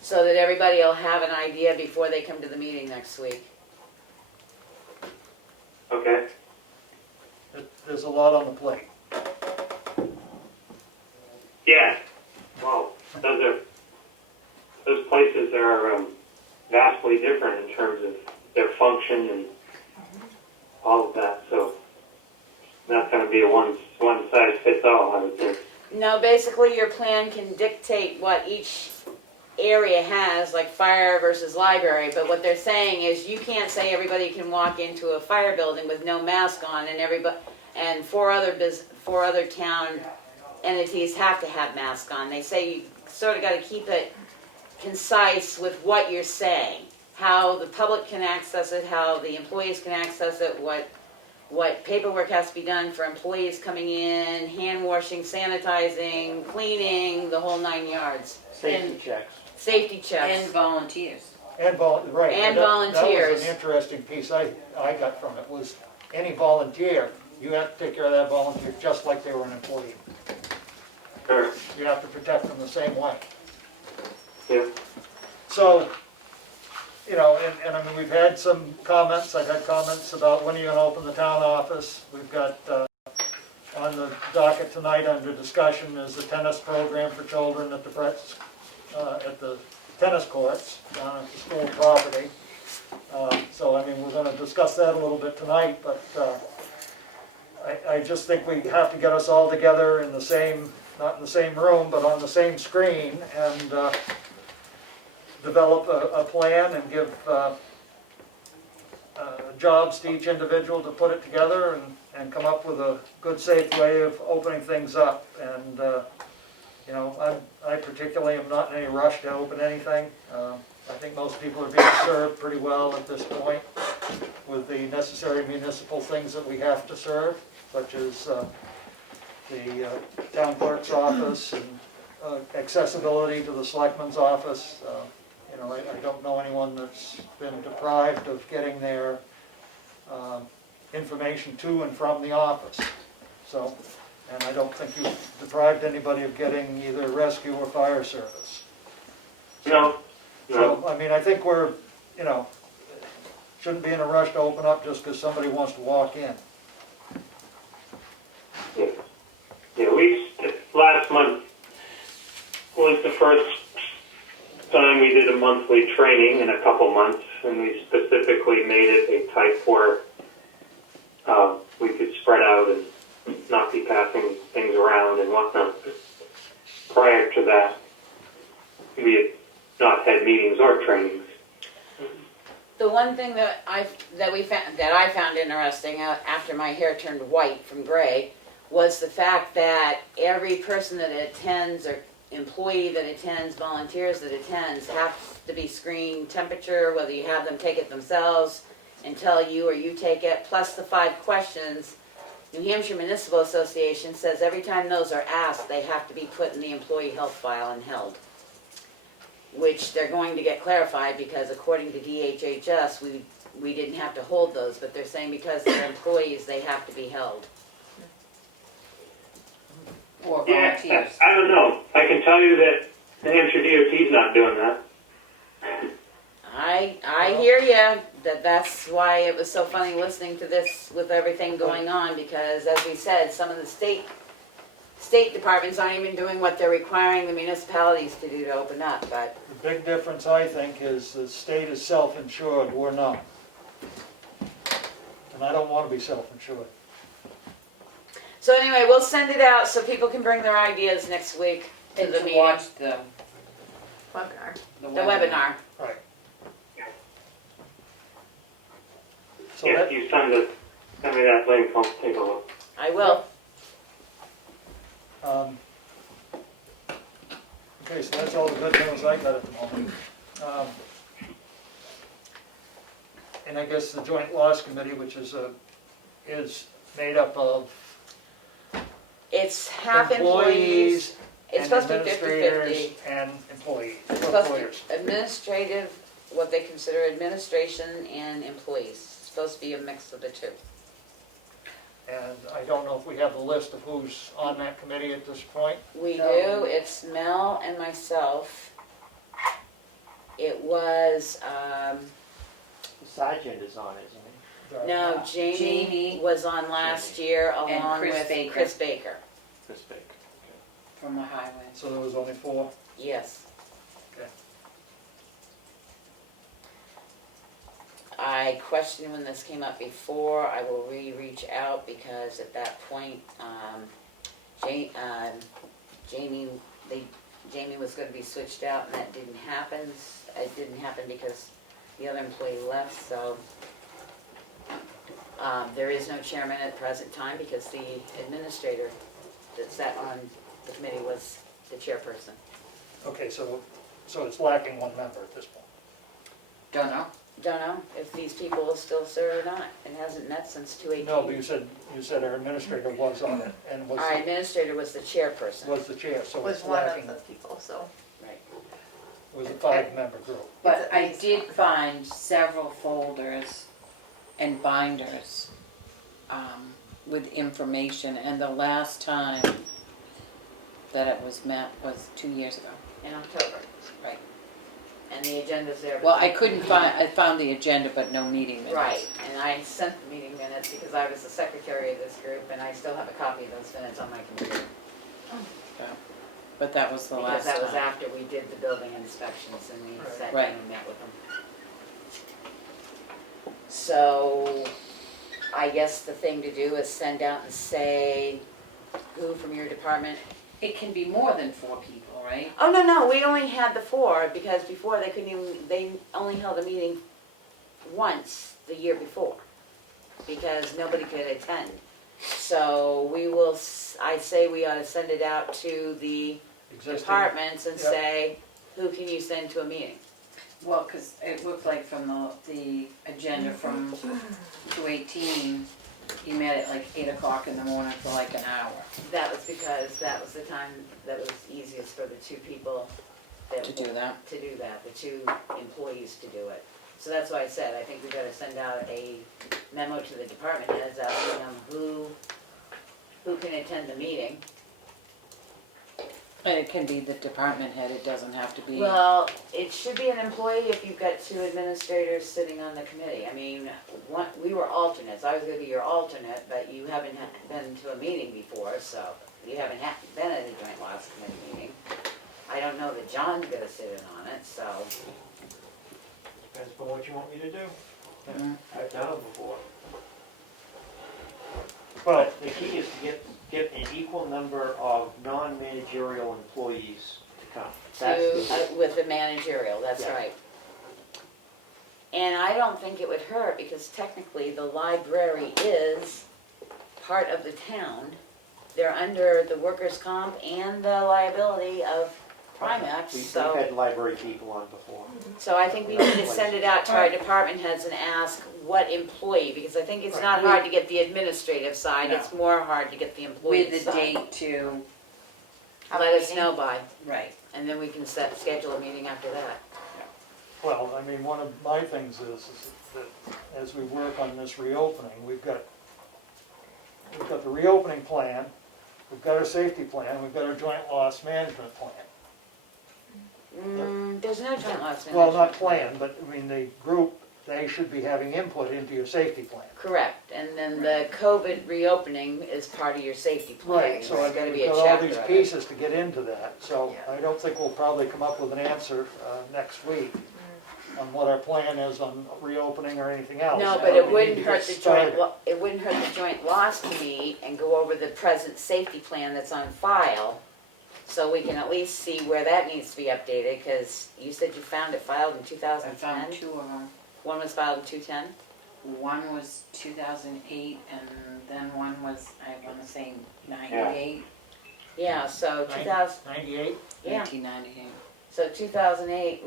so that everybody will have an idea before they come to the meeting next week. Okay. There's a lot on the plate. Yeah. Well, those places are vastly different in terms of their function and all of that. So not going to be a one size fits all, I would think. No, basically your plan can dictate what each area has, like fire versus library, but what they're saying is you can't say everybody can walk into a fire building with no mask on, and four other town entities have to have masks on. They say you sort of got to keep it concise with what you're saying, how the public can access it, how the employees can access it, what paperwork has to be done for employees coming in, hand washing, sanitizing, cleaning, the whole 9 yards. Safety checks. Safety checks. And volunteers. And right. And That volunteers. was an interesting piece I got from it, was any volunteer, you have to take care of that volunteer just like they were an employee. Sure. You have to protect them the same way. Yeah. So, you know, and I mean, we've had some comments. I've had comments about when are you going to open the town office. We've got on the docket tonight under discussion is the tennis program for children at the tennis courts down at the school property. So, I mean, we're going to discuss that a little bit tonight, but I just think we have to get us all together in the same, not in the same room, but on the same screen, and develop a plan and give jobs to each individual to put it together and come up with a good, safe way of opening things up. And you know, I particularly am not in any rush to open anything. I think most people are being served pretty well at this point with the necessary municipal things that we have to serve, such as the town clerk's office and accessibility to the selectman's office. You know, I don't know anyone that's been deprived of getting their information to and from the office. So, and I don't think you've deprived anybody of getting either rescue or fire service. No. So, I mean, I think we're, you know, shouldn't be in a rush to open up just because somebody wants to walk in. Yeah. Yeah, last month was the first time we did a monthly training in a couple months, and we specifically made it a type where we could spread out and not be passing things around and whatnot. Prior to that, we had not had meetings or trainings. The one thing that I found interesting after my hair turned white from gray was the fact that every person that attends, or employee that attends, volunteers that attends, have to be screened temperature, whether you have them take it themselves, until you take it, plus the 5 questions. New Hampshire Municipal Association says every time those are asked, they have to be put in the employee health file and held. Which they're going to get clarified because according to DHHS, we didn't have to hold those, but they're saying because they're employees, they have to be held. Or Yeah, volunteers. I don't know. I can tell you that New Hampshire DOT's not doing that. I hear you, that's why it was so funny listening to this with everything going on, because as we said, some of the state departments aren't even doing what they're requiring the municipalities to do to open up, but The big difference, I think, is the state is self-insured, we're not. And I don't want to be self-insured. so anyway, we'll send it out so people can bring their ideas next week to And the to meeting, watch the Webinar. the webinar. Right. So Yeah, that, if you send me that link, I'll take a look. I will. okay, so that's all the good news I got at the moment. And I guess the Joint Loss Committee, which is made up of It's half employees, it's and supposed to be administrators 50-50. and employees, It's supposed to employers. be administrative, what they consider administration and employees. It's supposed to be a mix of the two. And I don't know if we have a list of who's on that committee at this point. We No. do, it's Mel and myself. It was, The sergeant is on, isn't he? no, Jamie Jamie. was on last year along Chris with Baker. Chris Baker. Chris Baker. from the highway. So there was only 4. Yes. Okay. I questioned when this came up before, I will reach out because at that point, Jamie was gonna be switched out and that didn't happen. It didn't happen because the other employee left, so. There is no chairman at the present time because the administrator that sat on the committee was the chairperson. Okay, so it's lacking 1 member at this point. Don't know. Don't know if these people will still serve or not. It hasn't met since 2/18. No, but you said our administrator was on it and Our administrator was the chairperson. was the chair, so Was it's one of lacking, the people, so. Right. it was a 5-member group. But It's at I least did one. find several folders and binders with information, and the last time that it was met was 2 years ago. In October. Right. And the agenda's there. Well, I found the agenda, but no meeting minutes. Right, and I sent the meeting minutes because I was the secretary of this group and I still have a copy of those minutes on my computer. But that was the Because last that was time. after we did the building inspections and we sat Right. down and met with them. So, I guess the thing to do is send out and say, who from your department? It can be more than 4 people, right? Oh, no, we only had the 4 because before they only held a meeting once the year before because nobody could attend. So I say we ought to send it out to the Existing, departments and Yep. say, who can you send to a meeting? Well, because it looked like from the agenda from 2/18, you met at like 8 o'clock in the morning for like an hour. That was because that was the time that was easiest for the 2 people To do that. to do that, the 2 employees to do it. So that's why I said, I think we gotta send out a memo to the department heads asking them who can attend the meeting. And it can be the department head, it doesn't have to be. Well, it should be an employee if you've got 2 administrators sitting on the committee. I mean, we were alternates, I was gonna be your alternate, but you haven't been to a meeting before, so you haven't been at a joint loss committee meeting. I don't know that John's gonna sit in on it, so. Depends on what you want me to do. Mhm. I've done it before. well, The key is to get an equal number of non-managerial employees to come. That's the With the managerial, that's Yeah. right. And I don't think it would hurt, because technically the library is part of the town. They're under the workers' comp and the liability of Primex, We've so. had library people on before. So I think we need to send it out to our department heads and ask what employee, because I think it's not hard to get the administrative side, it's more hard to get the employee With the side. date to, Let us know by, right. and then we can schedule a meeting after that. Well, I mean, one of my things is that as we work on this reopening, we've got the reopening plan, we've got our safety plan, we've got our joint loss management plan. There's no joint loss management. Well, not plan, but I mean, the group, they should be having input into your safety plan. Correct, and then the COVID reopening is part of your safety plan. Right, so I There's gotta mean, be we've a got all chapter these of it. pieces to get into that, so I don't think we'll probably come up with an answer next week on what our plan is on reopening or anything else. No, but it We wouldn't need to hurt get the started. it wouldn't hurt the joint loss to meet and go over the present safety plan that's on file, so we can at least see where that needs to be updated, because you said you found it filed in I 2010? found two of them. One was filed in 2010? One was 2008, and then one was, I want to say 98, Yeah, so 2000, 98? yeah. 1998. So 2008,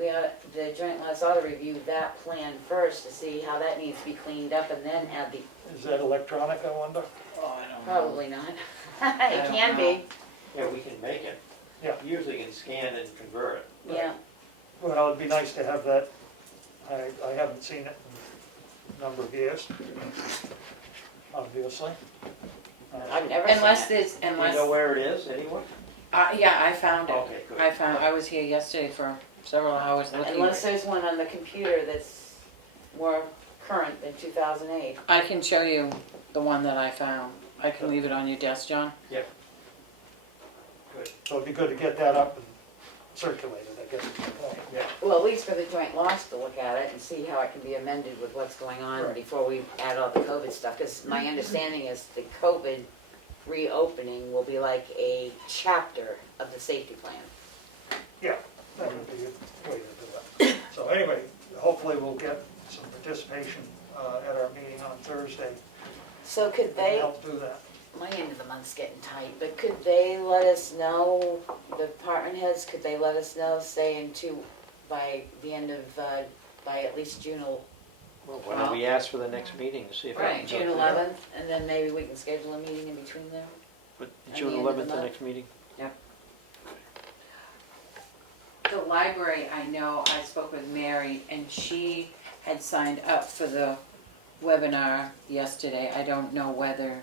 the joint loss ought to review that plan first to see how that needs to be cleaned up, and then add the, Is that electronic, I wonder? Oh, I don't know. probably not. I It don't can be, Yeah, we can make it. Yeah. Usually can scan and convert it. yeah. Well, it'd be nice to have that. I haven't seen it in a number of years, obviously. I've never seen Unless it. there's, Do you unless, know where it is, anyone? yeah, I found it. Okay, good. I was here yesterday for several hours looking. Unless there's one on the computer that's more current than 2008. I can show you the one that I found. I can leave it on your desk, John. Good. So it'd be good to get that up and circulated, I guess is the point. Yeah. Well, at least for the joint loss to look at it and see how it can be amended with what's going on Right. before we add all the COVID stuff. Because my understanding is the COVID reopening will be like a chapter of the safety plan. Yeah, that would be a way to do it. So anyway, hopefully we'll get some participation at our meeting on Thursday. So could to they, help do that. my end of the month's getting tight, but could they let us know, the department heads, could they let us know, say by the end of, by at least June, Well, why don't we ask for the next meeting to see if right, I can June go through that. 11th, and then maybe we can schedule a meeting in between there? But At June the end of the 11th, the month? next meeting? The library, I know, I spoke with Mary, and she had signed up for the webinar yesterday. I don't know whether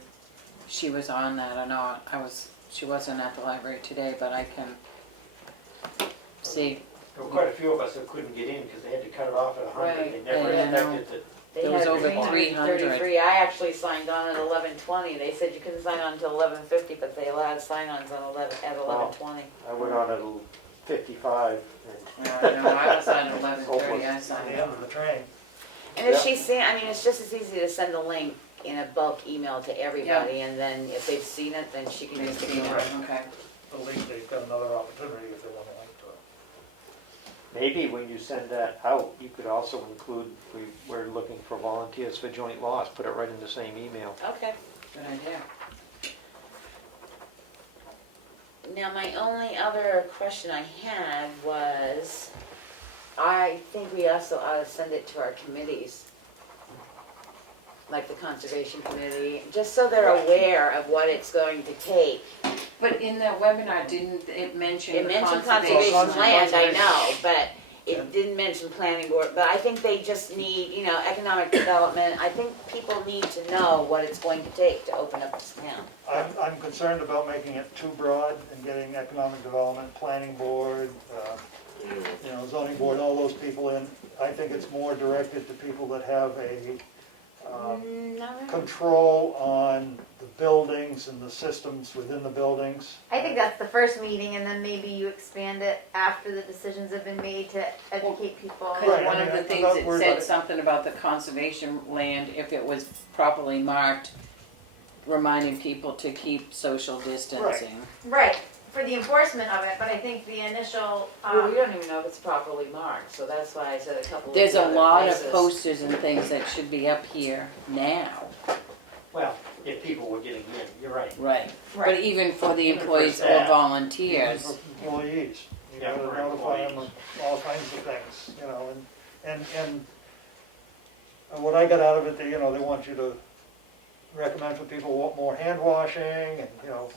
she was on that or not. She wasn't at the library today, but I can see. There were quite a few of us that couldn't get in because they had to cut it off at 100. Right. They never Yeah, I know. expected that. They There was had over 333. I actually signed on at 11:20. They said you couldn't sign on until 11:50, but they allowed sign-ons at 11:20. I went on at 55. I was on 11:30, I At signed the end up. of the train. And if she's seen, I mean, it's just as easy to send a link in a bulk email to everybody, and then if they've seen it, then she can just email it. Okay. At least they've got another opportunity if they want to link to it. Maybe when you send that out, you could also include, we're looking for volunteers for joint loss. Put it right in the same email. Okay. Good idea. Now, my only other question I had was, I think we also ought to send it to our committees, like the Conservation Committee, just so they're aware of what it's going to take. But in the webinar, didn't it mention It the mentioned conservation? conservation land, I conservation. know, but Yeah. it didn't mention planning board, but I think they just need, economic development, I think people need to know what it's going to take to open up this town. I'm concerned about making it too broad and getting economic development, planning board, zoning board, all those people in. I think it's more directed to people that have a Not really. control on the buildings and the systems within the buildings. I think that's the first meeting, and then maybe you expand it after the decisions have been made to educate people. Right, Because I one mean, of the I'm things, not it worried said about it. something about the conservation land, if it was properly marked, reminding people to keep social distancing. Right, for the enforcement of it, but I think the initial, Well, we don't even know if it's properly marked, so that's why I said a couple of There's the a other lot of places. posters and things that should be up here now. Well, if people were getting in, you're right. Right. But right, even for the Even for employees or staff. volunteers, For employees, You Yeah, gotta for notify them employees. of all kinds of things, you know, and what I got out of it, they want you to recommend for people who want more hand washing and,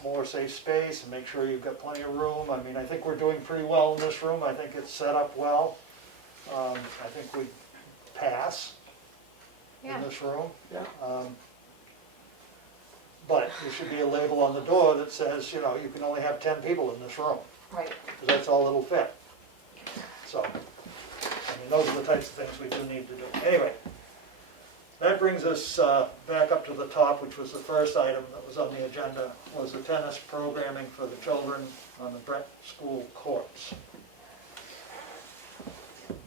more safe space and make sure you've got plenty of room. I mean, I think we're doing pretty well in this room. I think it's set up well. I think we pass in Yeah. this room. Yeah. But there should be a label on the door that says, you can only have 10 people in this room, Right. because that's all it'll fit. So, those are the types of things we do need to do. Anyway, that brings us back up to the top, which was the first item that was on the agenda, was the tennis programming for the children on the Brent School courts.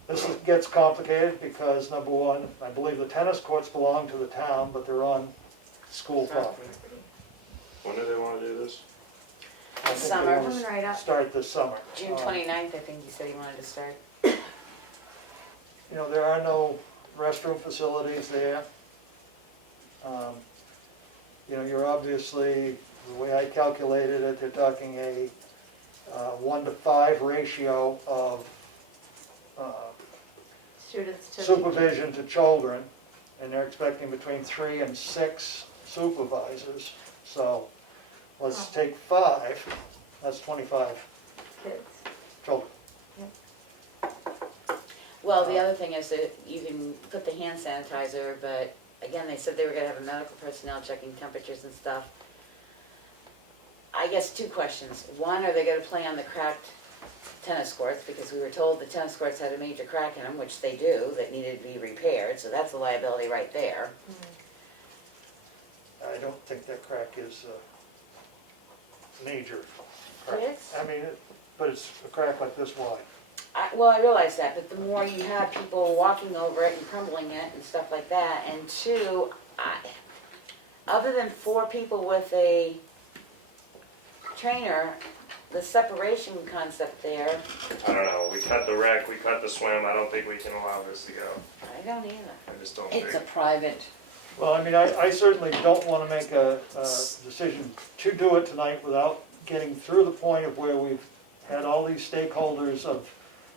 This gets complicated because, number one, I believe the tennis courts belong to the town, but they're on school property. When do they want to do this? I think they Summer. wanna Coming right up. Start this summer. June 29th, I think he said he wanted to start. There are no restroom facilities there. You're obviously, the way I calculated it, they're talking a 1-to-5 ratio of Students to. supervision to children, and they're expecting between 3 and 6 supervisors. So let's take 5, that's 25 Kids. children. Well, the other thing is that you can put the hand sanitizer, but again, they said they were gonna have a medical personnel checking temperatures and stuff. I guess 2 questions. One, are they gonna play on the cracked tennis courts? Because we were told the tennis courts had a major crack in them, which they do, that needed to be repaired, so that's a liability right there. I don't think that crack is major crack. It is? But it's a crack like this wide. Well, I realize that, but the more you have people walking over it and crumbling it and stuff like that, and 2, other than 4 people with a trainer, the separation concept there, I don't know. We cut the rec, we cut the swim. I don't think we can allow this to go. I don't either. I just don't think. It's a private, Well, I certainly don't want to make a decision to do it tonight without getting through the point of where we've had all these stakeholders of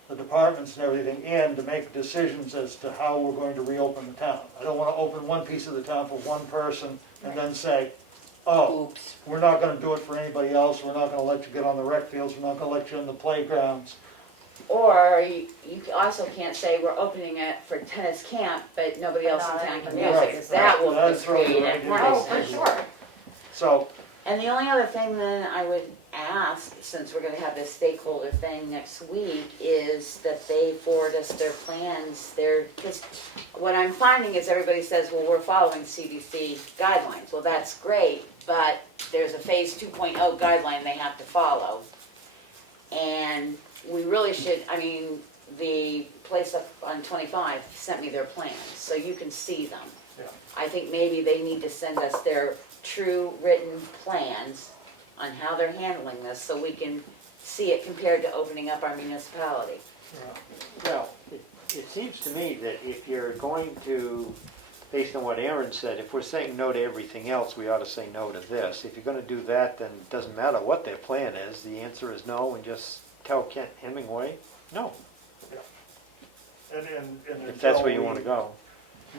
the departments and everything in to make decisions as to how we're going to reopen the town. I don't want to open one piece of the town for one person and then say, oh, oops, we're not going to do it for anybody else, we're not going to let you get on the rec fields, we're not going to let you in the playgrounds. Or you also can't say we're opening it for tennis camp, but nobody else in town can use it, because that will That's just create right. a Oh, for crisis. sure. So, And the only other thing then I would ask, since we're gonna have this stakeholder thing next week, is that they forward us their plans, because what I'm finding is everybody says, well, we're following CDC guidelines. Well, that's great, but there's a phase 2.0 guideline they have to follow. And we really should, the place up on 25 sent me their plans, so you can see them. yeah. I think maybe they need to send us their true written plans on how they're handling this, so we can see it compared to opening up our municipality. Well, it seems to me that if you're going to, based on what Aaron said, if we're saying no to everything else, we ought to say no to this. If you're gonna do that, then it doesn't matter what their plan is, the answer is no, and just tell Kent Hemingway, no, And if that's where until you wanna go.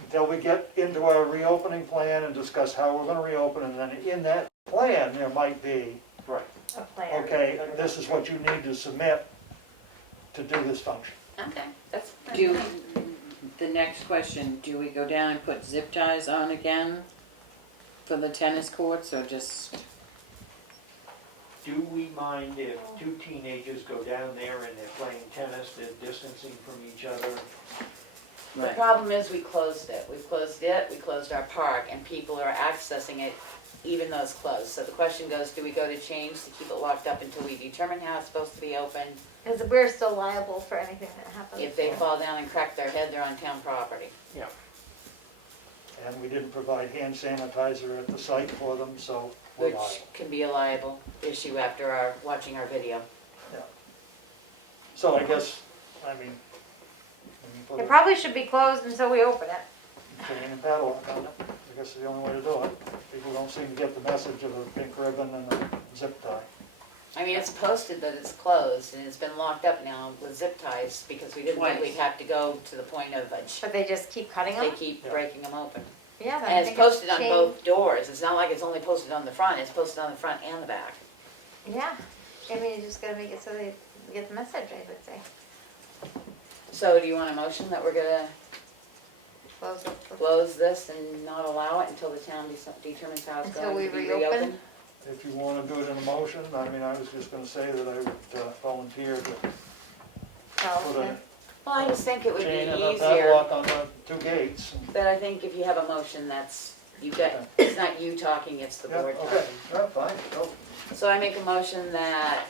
Until we get into our reopening plan and discuss how we're gonna reopen, and then in that plan, there might be, Right. A plan. okay, this is what you need to submit to do this function. Okay, that's. do, the next question, do we go down and put zip ties on again for the tennis courts, or just, Do we mind if 2 teenagers go down there and they're playing tennis, they're distancing from each other? The problem is we closed it, we closed our park, and people are accessing it even though it's closed. So the question goes, do we go to change to keep it locked up until we determine how it's supposed to be open? Because we're still liable for anything that happens. If they fall down and crack their head, they're on town property. Yeah. And we didn't provide hand sanitizer at the site for them, so we're Which liable. can be a liable issue after watching our video. So I guess, put It a probably should be closed until we open it. chain and padlock on it. I guess it's the only way to do it. People don't seem to get the message of a pink ribbon and a zip tie. I mean, it's posted that it's closed and it's been locked up now with zip ties because we didn't think Twice. we'd have to go to the point of, But they just keep cutting they them? keep breaking them open. Yeah, then I And think it's posted on changed. both doors. It's not like it's only posted on the front, it's posted on the front and the back. Yeah, I mean, you just gotta make it so they get the message, I would say. So do you want a motion that we're gonna Close up the. close this and not allow it until the town determines how it's Until going to we be reopen? reopened? If you wanna do it in a motion, I mean, I was just gonna say that I would volunteer to Oh, put okay. a Well, I just think it would be chain and a easier, padlock on the two gates. And- but I think if you have a motion, that's, you got, it's not you talking, it's the Yeah, board okay, talking. yeah, fine, go. So I make a motion that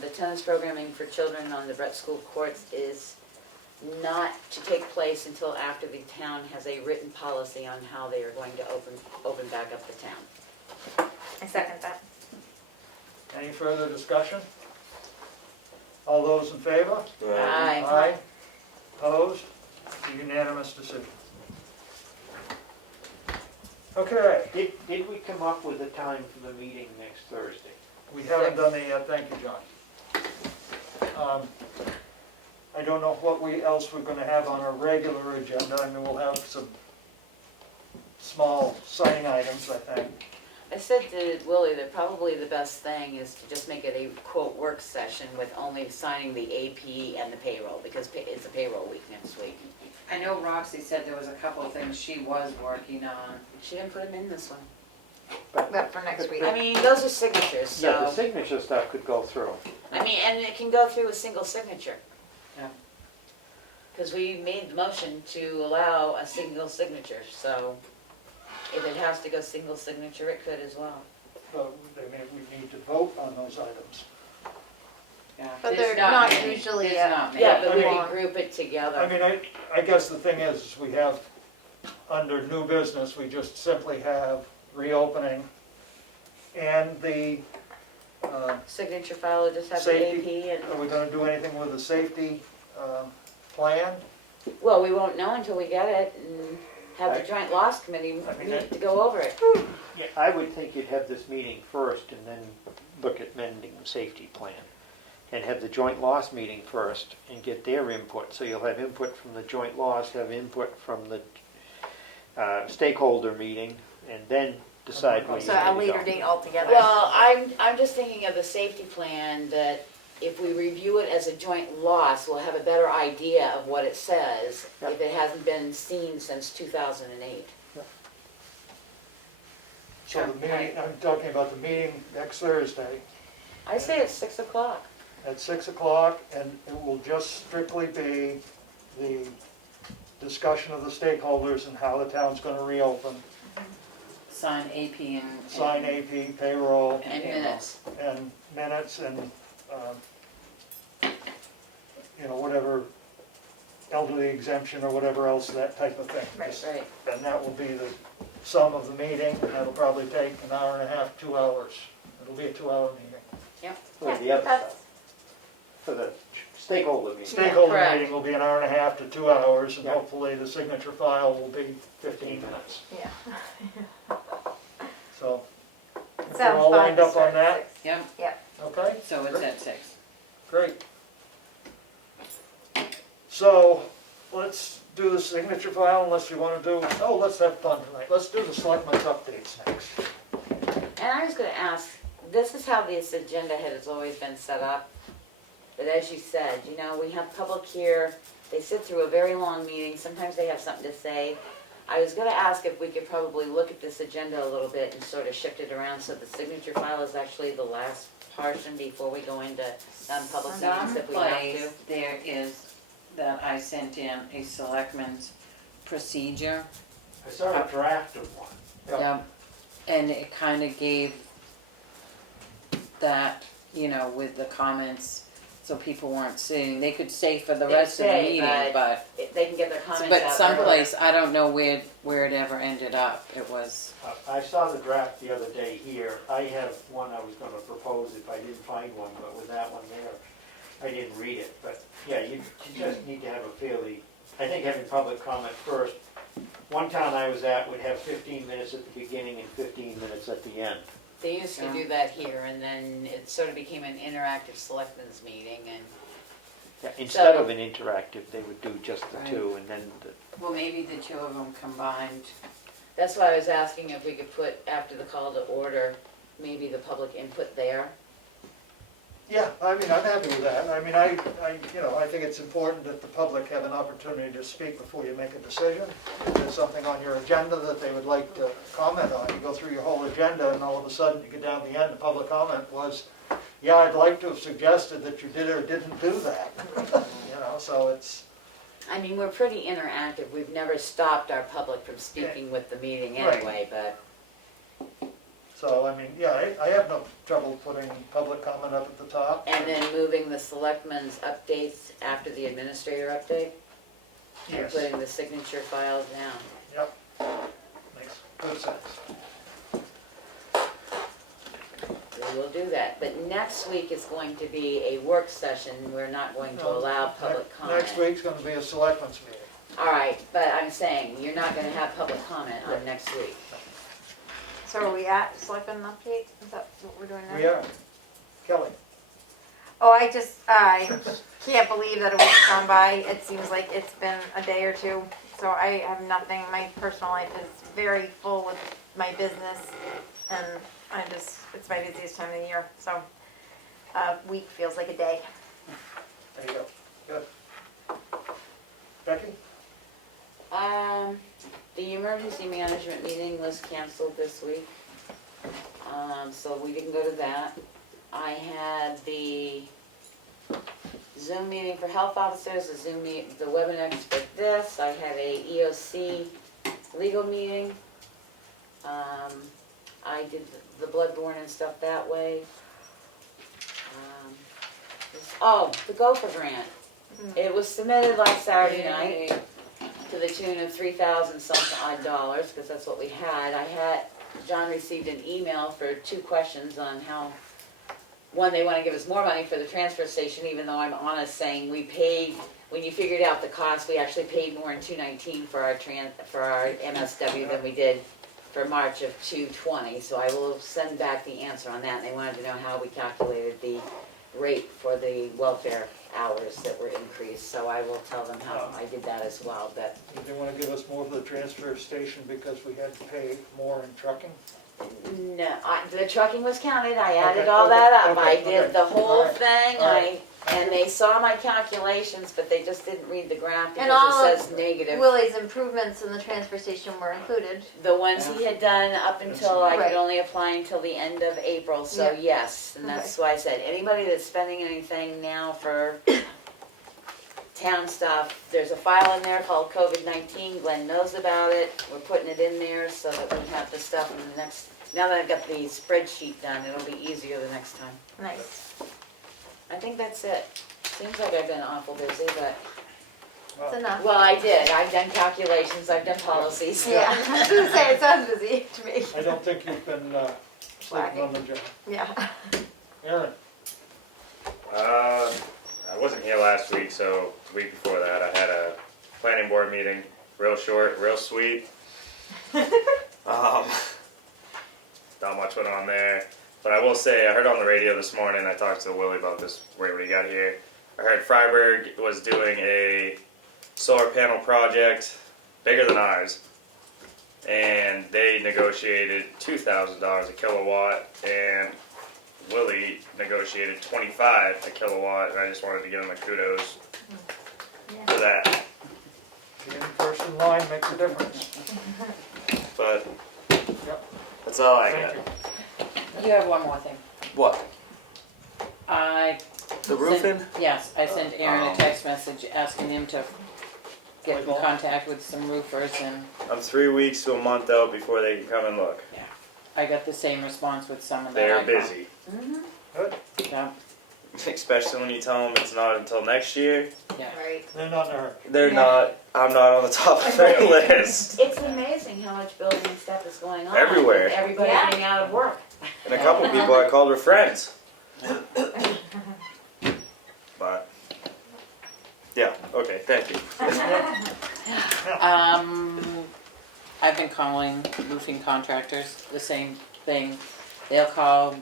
the tennis programming for children on the Brett School courts is not to take place until after the town has a written policy on how they are going to open back up the town. I second that. Any further discussion? All those in favor? Aye. Aye. Opposed? Unanimous decision. Okay, Did we come up with a time for the meeting next Thursday? we haven't done that yet, thank you, John. I don't know what else we're gonna have on our regular agenda, I mean, we'll have some small signing items, I think. I said to Willie that probably the best thing is to just make it a quote work session with only signing the AP and the payroll, because it's a payroll week next week. I know Roxy said there was a couple of things she was working on. She didn't put them in this one. But for next week. I mean, those are signatures, Yeah, the so, signature stuff could go through. I mean, and it can go through a single signature. Yeah. Because we made the motion to allow a single signature, so if it has to go single signature, it could as well. But we need to vote on those items. Yeah. But There's they're not many. usually, There's not many. Yeah, but we I can group it together. I mean, I guess the thing is, we have, under new business, we just simply have reopening and the, Signature file will just have the Safety. AP and, are we gonna do anything with the safety, plan? well, we won't know until we get it and have the joint loss committee I mean, meet to go over it. Yeah, I would think you'd have this meeting first and then look at mending the safety plan. And have the joint loss meeting first and get their input. So you'll have input from the joint loss, have input from the stakeholder meeting, and then decide where you're so a going to later go. date altogether. Well, I'm just thinking of the safety plan that if we review it as a joint loss, we'll have a better idea of what it says Yeah. if it hasn't been seen since 2008. So the meeting, I'm talking about the meeting next Thursday I say it's 6 o'clock. at 6 o'clock, and it will just strictly be the discussion of the stakeholders and how the town's gonna reopen, Sign AP and. sign AP, payroll, And minutes. and minutes, and, whatever elderly exemption or whatever else, that type of thing. Right. Just- Right. And that will be the sum of the meeting, and that'll probably take an hour and a half, 2 hours. It'll be a 2-hour meeting. For the other That's- stuff, for the stakeholder meeting. Stakeholder correct. meeting will be an hour and a half to 2 hours, and Yeah. hopefully the signature file will be 15 minutes. Yeah. So, if we're Sounds all fine lined to up start on at that, 6. Yep, okay? so it's at 6. Great. So, let's do the signature file unless you want to do, let's have fun tonight. Let's do the selectmen's updates next. And I was gonna ask, this is how this agenda has always been set up. But as you said, we have public here, they sit through a very long meeting, sometimes they have something to say. I was gonna ask if we could probably look at this agenda a little bit and sort of shift it around so the signature file is actually the last portion before we go into non-public meetings if we have to. Someplace there is, that I sent in a selectmen's procedure. I saw a draft of one. Yeah. Yep. And it kind of gave that, with the comments, so people weren't sitting, they could stay for the They rest of the stay, meeting, but, They can get their comments out but early. someplace, I don't know where it ever ended up. It was, I saw the draft the other day here. I have one I was gonna propose if I didn't find one, but with that one there, I didn't read it. But, yeah, you just need to have a fairly, I think having public comment first. One town I was at would have 15 minutes at the beginning and 15 minutes at the end. They used to do that here, and then it sort of became an interactive selectmen's meeting, and Yeah, instead So- of an interactive, they would do just the Right. two, and then Well, maybe the two of them combined. that's why I was asking if we could put, after the call to order, maybe the public input there. Yeah, I mean, I'm happy with that. I mean, I think it's important that the public have an opportunity to speak before you make a decision. If there's something on your agenda that they would like to comment on, you go through your whole agenda and all of a sudden you get down to the end, the public comment was, yeah, I'd like to have suggested that you did or didn't do that. So it's, I mean, we're pretty interactive, we've never stopped our public from speaking with the meeting Right. anyway, but, so, I mean, yeah, I have no trouble putting public comment up at the top. and then moving the selectmen's updates after the administrator update, and Yes, putting the signature files down. yep, makes good sense. We will do that, but next week is going to be a work session, we're not going to allow public comment. Next week's gonna be a selectmen's meeting. All right, but I'm saying, you're not gonna have public comment on next week. So are we at selectmen update? Is that what we're doing now? We are. Kelly? Oh, I can't believe that a week's gone by. It seems like it's been a day or two. So I have nothing. My personal life is very full with my business, and it's my busiest time of the year. So a week feels like a day. There you go. Good. Becky? The emergency management meeting was canceled this week, so we didn't go to that. I had the Zoom meeting for health officers, the Webinex for this. I had a EOC legal meeting. I did the bloodborne and stuff that way. The Gopher grant. It was submitted last Saturday night to the tune of $3,000 something odd dollars, because that's what we had. John received an email for 2 questions on how, one, they want to give us more money for the transfer station, even though I'm honest saying we paid, when you figured out the cost, we actually paid more in 219 for our MSW than we did for March of 220. So I will send back the answer on that, and they wanted to know how we calculated the rate for the welfare hours that were increased, so I will tell them how I did that as well, but Did they want to give us more for the transfer station because we had to pay more in trucking? no, the trucking was counted, I added Okay, all that up, I okay, did the whole all right, thing, all right. and they saw my calculations, but they just didn't read the graph And all because of it says negative. Willie's improvements in the transfer station were included. The ones he had done up until, I Right. could only apply until the end of April, so Yeah. yes, and that's why I said, anybody that's spending anything now for town stuff, there's a file in there called COVID-19, Glenn knows about it, we're putting it in there so that we have the stuff in the next, now that I've got the spreadsheet done, it'll be easier the next time. Nice. I think that's it. Seems like I've been awful busy, but, It's enough. well, I did, I've done calculations, I've done policies. Yeah, I was gonna say, it sounds busy to me. I don't think you've been sleeping on the job. Yeah. Aaron? I wasn't here last week, so the week before that I had a planning board meeting, real short, real sweet. Not much went on there, but I will say I heard on the radio this morning, I talked to Willie about this right when he got here. I heard Freiburg was doing a solar panel project bigger than ours, and they negotiated $2,000 a kilowatt, and Willie negotiated 25 a kilowatt, and I just wanted to give him a kudos for that. Being first in line makes a difference. But Yep. that's all I Thank got. you. You have one more thing. What? I The roofing? Yes, I sent Aaron a text message asking him to get in Like all? contact with some roofers, and I'm 3 weeks to a month out before they can come and look. I got the same response with someone that They're I busy. Good. Yeah, Especially when you tell them it's not until next year. yeah. Right. They're not in a hurry. They're Yeah. not, I'm not on the top of their list. It's amazing how much building stuff is going on. Everywhere. With everybody Yeah. being out of work. And a couple people I called were friends. But, yeah, okay, thank you. I've been calling roofing contractors, the same thing. they'll call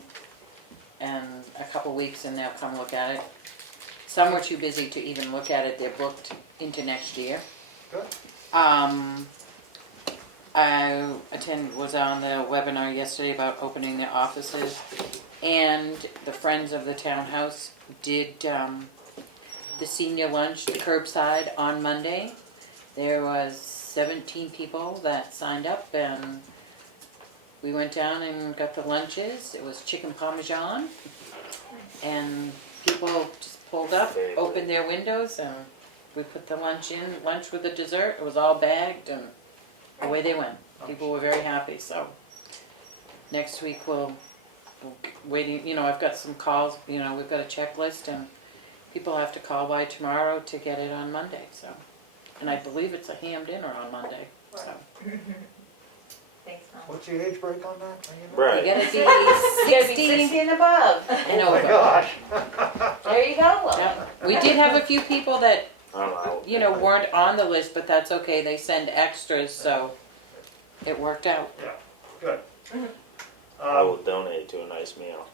in a couple weeks and they'll come look at it. Some were too busy to even look at it, they're booked into next year. Good. I was on the webinar yesterday about opening their offices, and the Friends of the Townhouse did the senior lunch curbside on Monday. There was 17 people that signed up, and we went down and got the lunches. It was chicken parmesan, and people just pulled up, opened their windows, and we put the lunch with the dessert. It was all bagged, and away they went. People were very happy, so next week we'll waiting, I've got some calls, we've got a checklist, and people have to call by tomorrow to get it on Monday, so. And I believe it's a ham dinner on Monday, so. Thanks, Tom. What's the age break on that? Right. You gotta be You gotta be 60 60 and above. and Oh my over. gosh. There you go. Yeah. We did have a few people that, I'm out. weren't on the list, but that's okay, they send extras, so it worked out. Yeah, good. I will donate to a nice meal.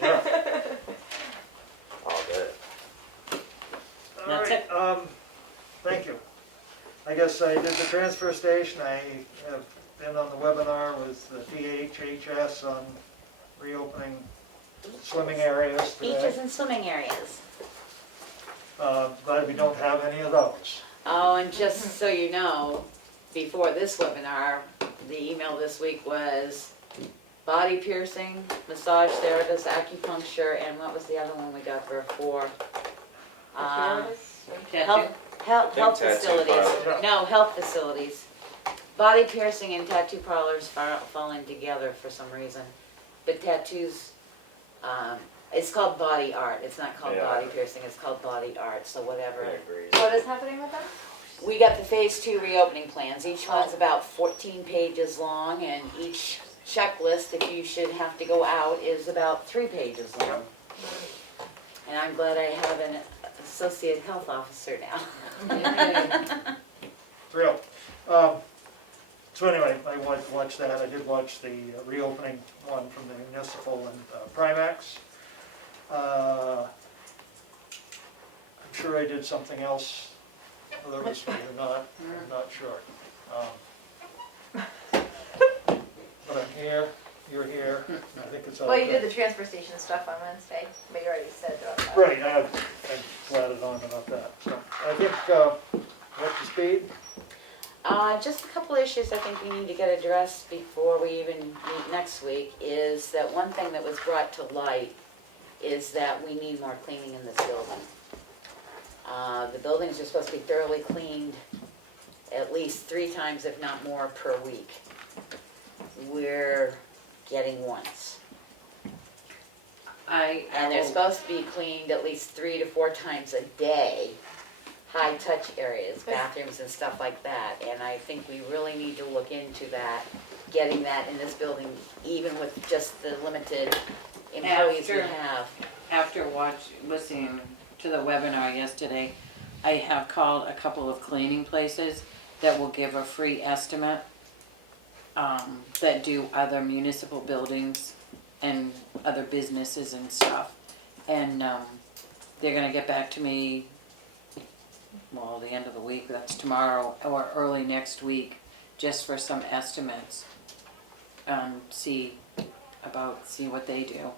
Yeah. All day. All That's right, thank you. I guess I did the transfer station. I have been on the webinar with the DHHS on reopening swimming areas Beaches today. and swimming areas. Glad we don't have any of those. Oh, and just so you know, before this webinar, the email this week was body piercing, massage therapist, acupuncture, and what was the other one we got for 4? Health Think tattoo facilities. parlor. No, health facilities. Body piercing and tattoo parlors falling together for some reason. But tattoos, it's called body art. It's not called Yeah. body piercing, it's called body art, so whatever. I agree. What is happening with them? We got the phase 2 reopening plans. Each one's about 14 pages long, and each checklist, if you should have to go out, is about 3 pages long. And I'm glad I have an associate health officer now. Thrilled. So anyway, I watched that. I did watch the reopening one from the municipal and Primax. I'm sure I did something else, whether it was for you or not, I'm not sure. But I'm here, you're here, I think it's all Well, you good. did the transfer station stuff on Wednesday, but you already said about that. Right, I flatted on about that. So I think, up to speed? Just a couple issues I think we need to get addressed before we even meet next week is that one thing that was brought to light is that we need more cleaning in this building. The buildings are supposed to be thoroughly cleaned at least 3 times, if not more, per week. We're getting once. And they're supposed to be cleaned at least 3 to 4 times a day. High touch areas, bathrooms and stuff like that. And I think we really need to look into that, getting that in this building, even with just the limited employees we have. After listening to the webinar yesterday, I have called a couple of cleaning places that will give a free estimate, that do other municipal buildings and other businesses and stuff. And they're gonna get back to me, well, the end of the week, that's tomorrow, or early next week, just for some estimates. See what they do.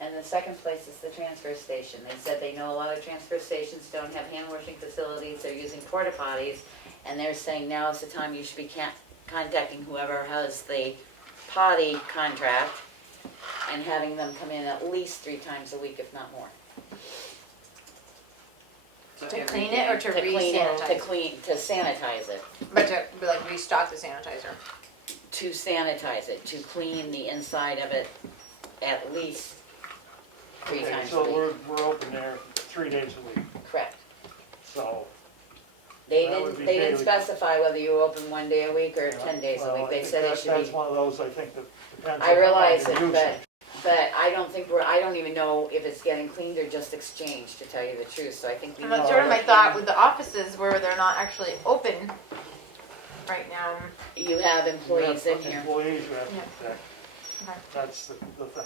And the second place is the transfer station. They said they know a lot of transfer stations don't have hand washing facilities, they're using porta potties, and they're saying now is the time you should be contacting whoever has the potty contract and having them come in at least 3 times a week, if not more. So To every clean day. it or to re-sanitize? To sanitize it, But to like restock the sanitizer. to sanitize it, to clean the inside of it at least 3 Okay, times a so week. we're open there 3 days a week, Correct. so. They That would didn't, be they didn't daily. specify whether you were open 1 day a week or 10 days a Well, week. I They think said it that- should That's be, one of those, I think, that depends on. I realize how it, you're using but I don't think I don't even know if it's getting cleaned or just exchanged, to tell you the truth, so I think we And need that's to sort of my look thought in. with the offices where they're not actually open right now. You have You employees have in here. Employees, you have, Yeah. That's the thing.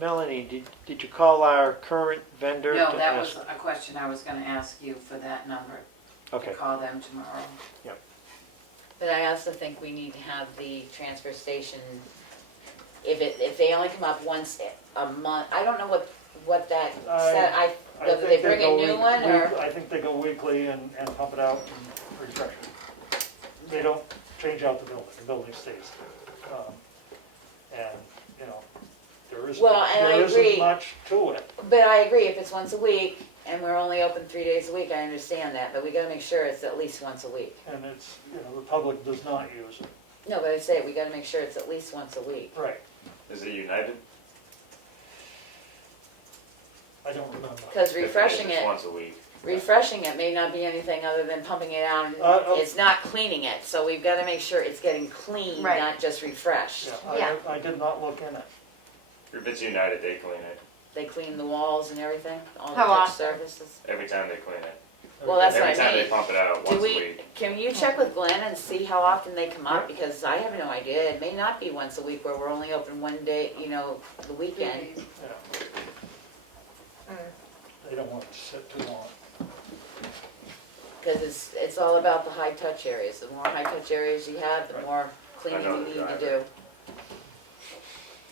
Melanie, did you call our current vendor? No, to that ask- was a question I was gonna ask you for that number. Okay, To call them tomorrow. But I also think we need to have the transfer station, if they only come up once a month, I don't know what that said, whether they think bring a go new one or, I think they go weekly and pump it out and refresh it. They don't change out the building stays. And, you know, there isn't, Well, and I there agree. isn't much to it. but I agree, if it's once a week and we're only open 3 days a week, I understand that, but we gotta make sure it's at least once a week. And it's, you know, the public does not use it. No, but I say, we gotta make sure it's at least once a week. Right. Is it United? I don't remember. Cause If it is, refreshing it's it, once a week. refreshing it may not be anything other than pumping it out and Oh. it's not cleaning it, so we've gotta make sure it's getting clean, Right. not just refreshed. Yeah, I did not look in it. If it's United, they clean it They clean the walls and everything, all the How touch often? surfaces. every time they clean it. Well, that's what Every I time they mean. pump it out, Do once a we, week. can you check with Glenn and see how often they come up? Because I have no idea. It may not be once a week where we're only open one day, you know, the weekend. Yeah, Mm. they don't want it to sit too long. Because it's all about the high touch areas. The more high touch areas you have, the Right. more I cleaning know you the need to driver. do.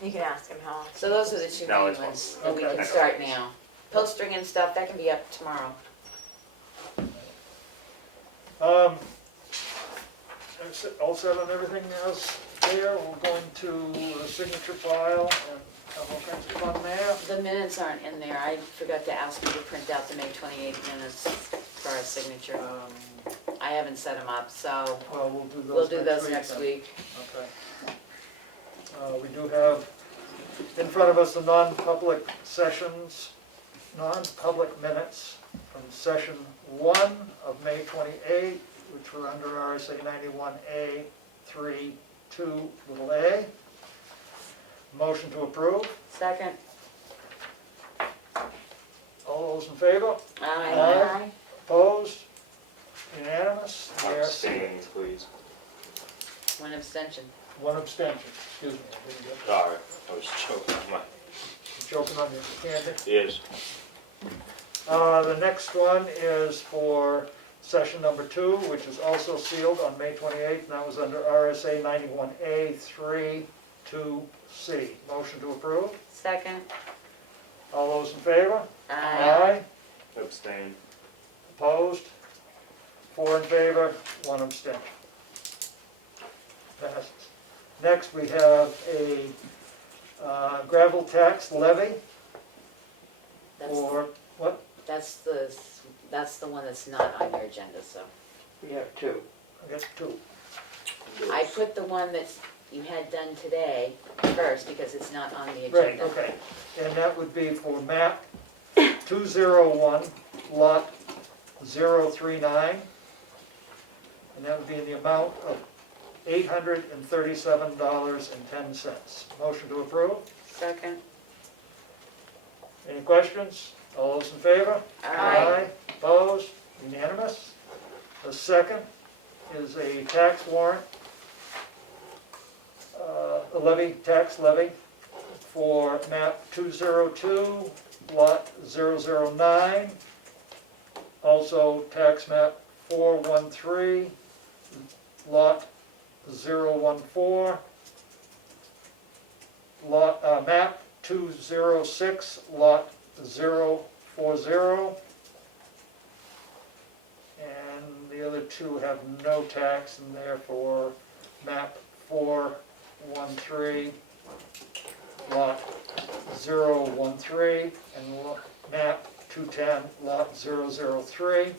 You can ask him how. So those are the two No, main it's ones fine. that we Okay. can start now. Postering and stuff, that can be up tomorrow. That's it. All set on everything else there. We're going to the signature file and have all kinds of fun there. The minutes aren't in there. I forgot to ask you to print out the May 28th minutes for our signature. I haven't set them up, so Well, we'll do those we'll do those next then. week. Okay. We do have in front of us the non-public sessions, non-public minutes from session 1 of May 28, which were under RSA 91A 3(2)(a). Motion to approve. Second? All those in favor? Aye. Opposed? Unanimous? Yes. Abstain, please. One abstention. One abstention, excuse me. I didn't get Sorry, I was choking on my joking on your candy. ears. The next one is for session number 2, which is also sealed on May 28th, and that was under RSA 91A 3(2)(c). Motion to approve. Second? All those in favor? Aye. Abstain. Opposed? 4 in favor, 1 abstention. Passes. Next, we have a gravel tax levy That's, for, what? that's the one that's not on your agenda, so. we have two. I guess 2. I put the one that you had done today first because it's not on the Right, agenda. okay. And that would be for map 201, lot 039. And that would be in the amount of $837.10. Motion to approve. Second? Any questions? All those in favor? Aye. Opposed? Unanimous. The second is a tax warrant, a levy, tax levy for map 202, lot 009. Also tax map 413, lot 014. Lot, map 206, lot 040. And the other two have no tax, and therefore map 413, lot 013, and map 210, lot 003.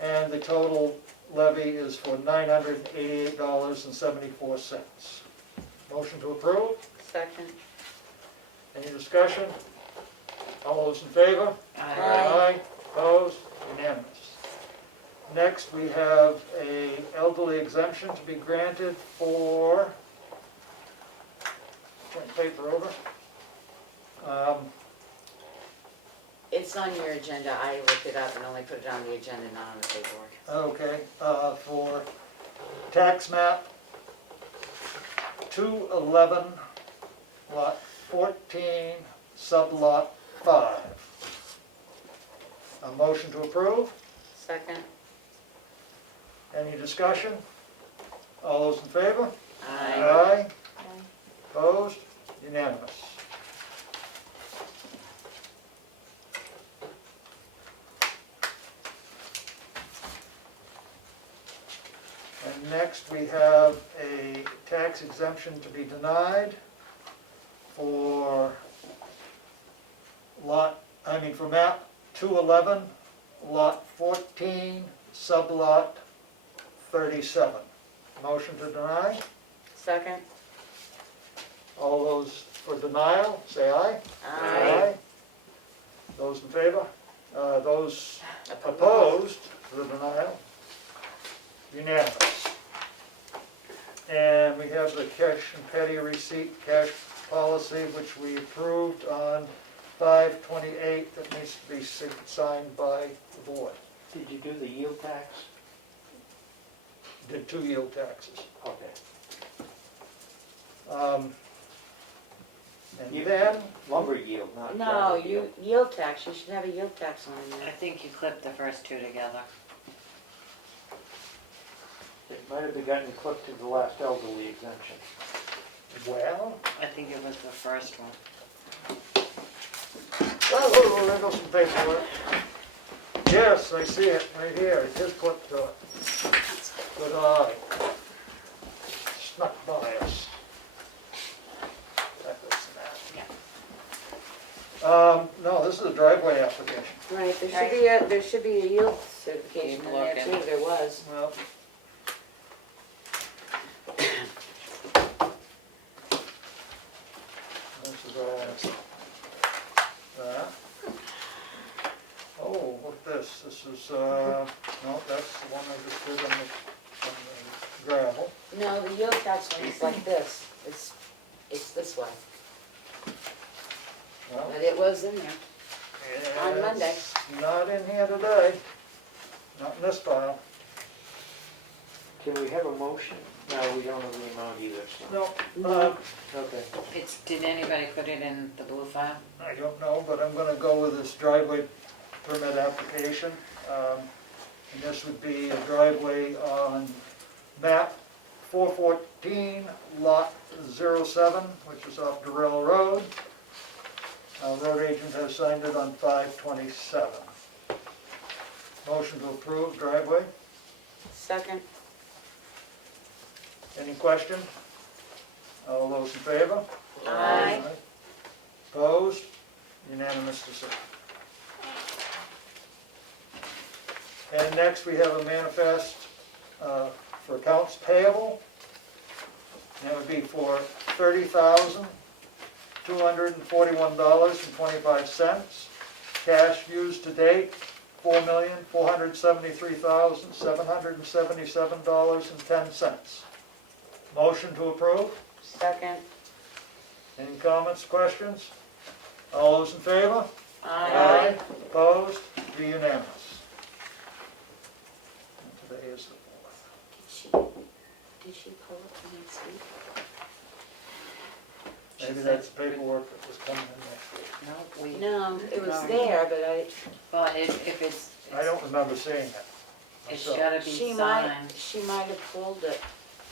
And the total levy is for $988.74. Motion to approve. Second? Any discussion? All those in favor? Aye. Opposed? Unanimous. Next, we have a elderly exemption to be granted for, turn the paper over. It's on your agenda. I looked it up and only put it on the agenda, not on the paperwork. Okay, for tax map 211, lot 14, sublot 5. A motion to approve? Second. Any discussion? All those in favor? Aye. Aye. Opposed? Unanimous. And next we have a tax exemption to be denied for for map 211, lot 14, sublot 37. Motion to deny? Second. All those for denial, say aye. Aye. Those in favor? Those opposed to the denial? Unanimous. And we have the cash and petty receipt cash policy, which we approved on 5/28, that needs to be signed by the board. Did you do the yield tax? Did 2 yield taxes. Okay. And then, Lumber yield, not. No, gravel you, yield. yield tax, you should have a yield tax on I there. think you clipped the first two together. It might have gotten clipped to the last elderly exemption. well, I think it was the first one. whoa, there goes some paperwork. Yes, I see it right here, it is clipped to it. Good eye. Snuck by us. That goes to that. No, this is a driveway application. Right, Right. there should be a yield certification in there Looking. too, there was. Well. This is that. Oh, look at this, this is, no, that's the one I just did on the gravel. No, the yield tax one is like this, it's this way, Well, but it was in there. On Monday. it's not in here today, not in this file. Can we have a motion? No, we don't have the amount either, so. No, Okay. Did anybody put it in the blue file? I don't know, but I'm gonna go with this driveway permit application. And this would be a driveway on map 414, lot 07, which is off Durrell Road. Road agent has signed it on 5/27. Motion to approve driveway. Second. Any question? All those in favor? Aye. Opposed? Unanimous decision. And next, we have a manifest for accounts payable. That would be for $30,241.25. Cash used to date, $4,473,777.10. Motion to approve? Second. Any comments, questions? All those in favor? Aye. Opposed? Be unanimous. And today is the 4th. Did she pull it for next week? Maybe that's paperwork that was coming in No, we. No, it was No. there, but Well, if it's, there. I don't remember seeing it. it's myself. gotta be she signed. might have pulled it.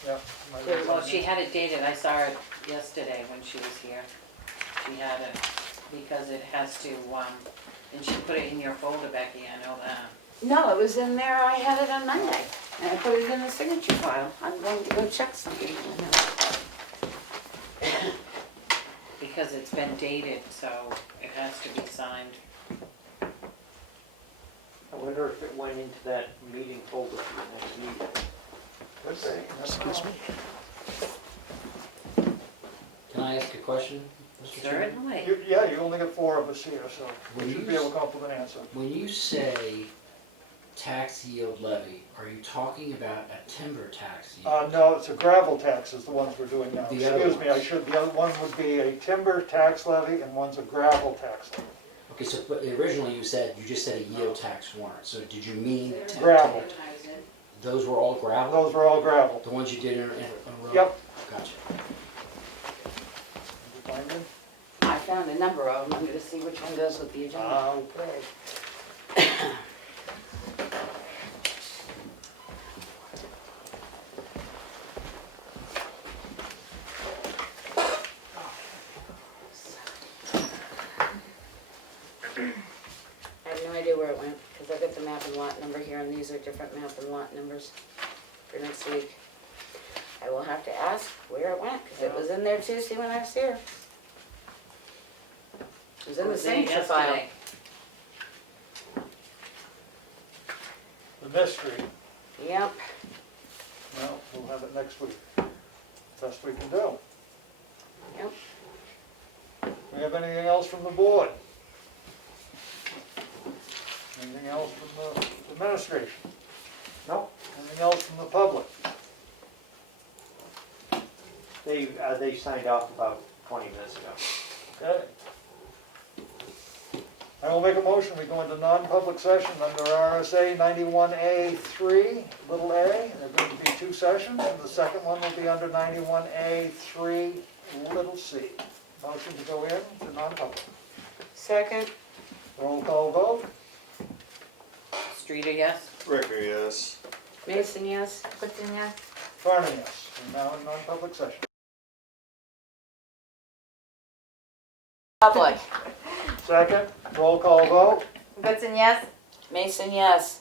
Yeah. might be Well, something. she had it dated, I saw it yesterday when she was here. She had it, because it has to, and she put it in your folder, Becky, I know that. No, it was in there, I had it on Monday, and I put it in the signature file. I'm going to go check something. Because it's been dated, so it has to be signed. I wonder if it went into that meeting folder for the next meeting. Could be. Excuse me. Can I ask a question, Mr. Chairman? Certainly. Yeah, you only got 4 of us here, so When you should you be able to come up with an answer. When you say tax yield levy, are you talking about a timber tax yield? No, it's a gravel tax is the ones we're doing now. The other Excuse me, ones. the other one would be a timber tax levy and one's a gravel tax levy. Okay, so but originally you just said a yield tax warrant, so did you mean? Gravel. Those were all gravel? Those were all gravel. The ones you did in a row? Yep. Gotcha. found a number of them, I'm gonna see which one goes with the agenda. Okay. I have no idea where it went, because I got the map and lot number here, and these are different map and lot numbers for next week. I will have to ask where it went, because it was in there Tuesday when I was here. It was in the Was there signature file. yesterday? The mystery, Yep. well, we'll have it next week. Best we can do. Yep. We have anything else from the board? Anything else from the administration? No. Anything else from the public? They signed off about 20 minutes ago. Okay. I will make a motion, we go into non-public session under RSA 91A3, little a. There are going to be two sessions, and the second one will be under 91A3, little c. Motion to go in to non-public. Second. Roll call vote. Streeter, yes? Ricker, yes. Mason, yes? Clifton, yes? Farnham, yes. We're now in non-public session. Public. Second, roll call vote. Goodson, yes? Mason, yes.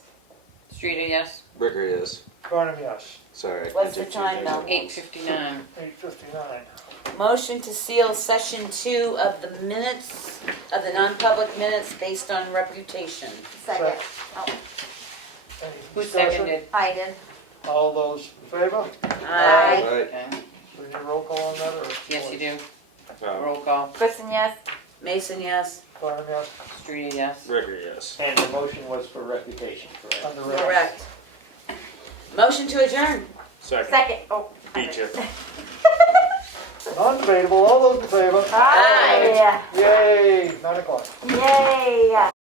Streeter, yes? Ricker, yes. Farnham, yes. Sorry. What's the time though? 8:59. 8:59. Motion to seal session 2 of the minutes, of the non-public minutes based on reputation. Second. Any Who discussion? seconded? I did. All those in favor? Aye. Okay. Do you need a roll call on that, or? Yes, you do. Oh, Roll call. Goodson, yes? Mason, yes. Farnham, yes. Streeter, yes? Ricker, yes. And the motion was for reputation, correct? On the record. Correct. Motion to adjourn. Second. Second. Oh. Beat you. Non-debatable, all those in favor? Aye. Yeah. Yay, 9 o'clock. Yay.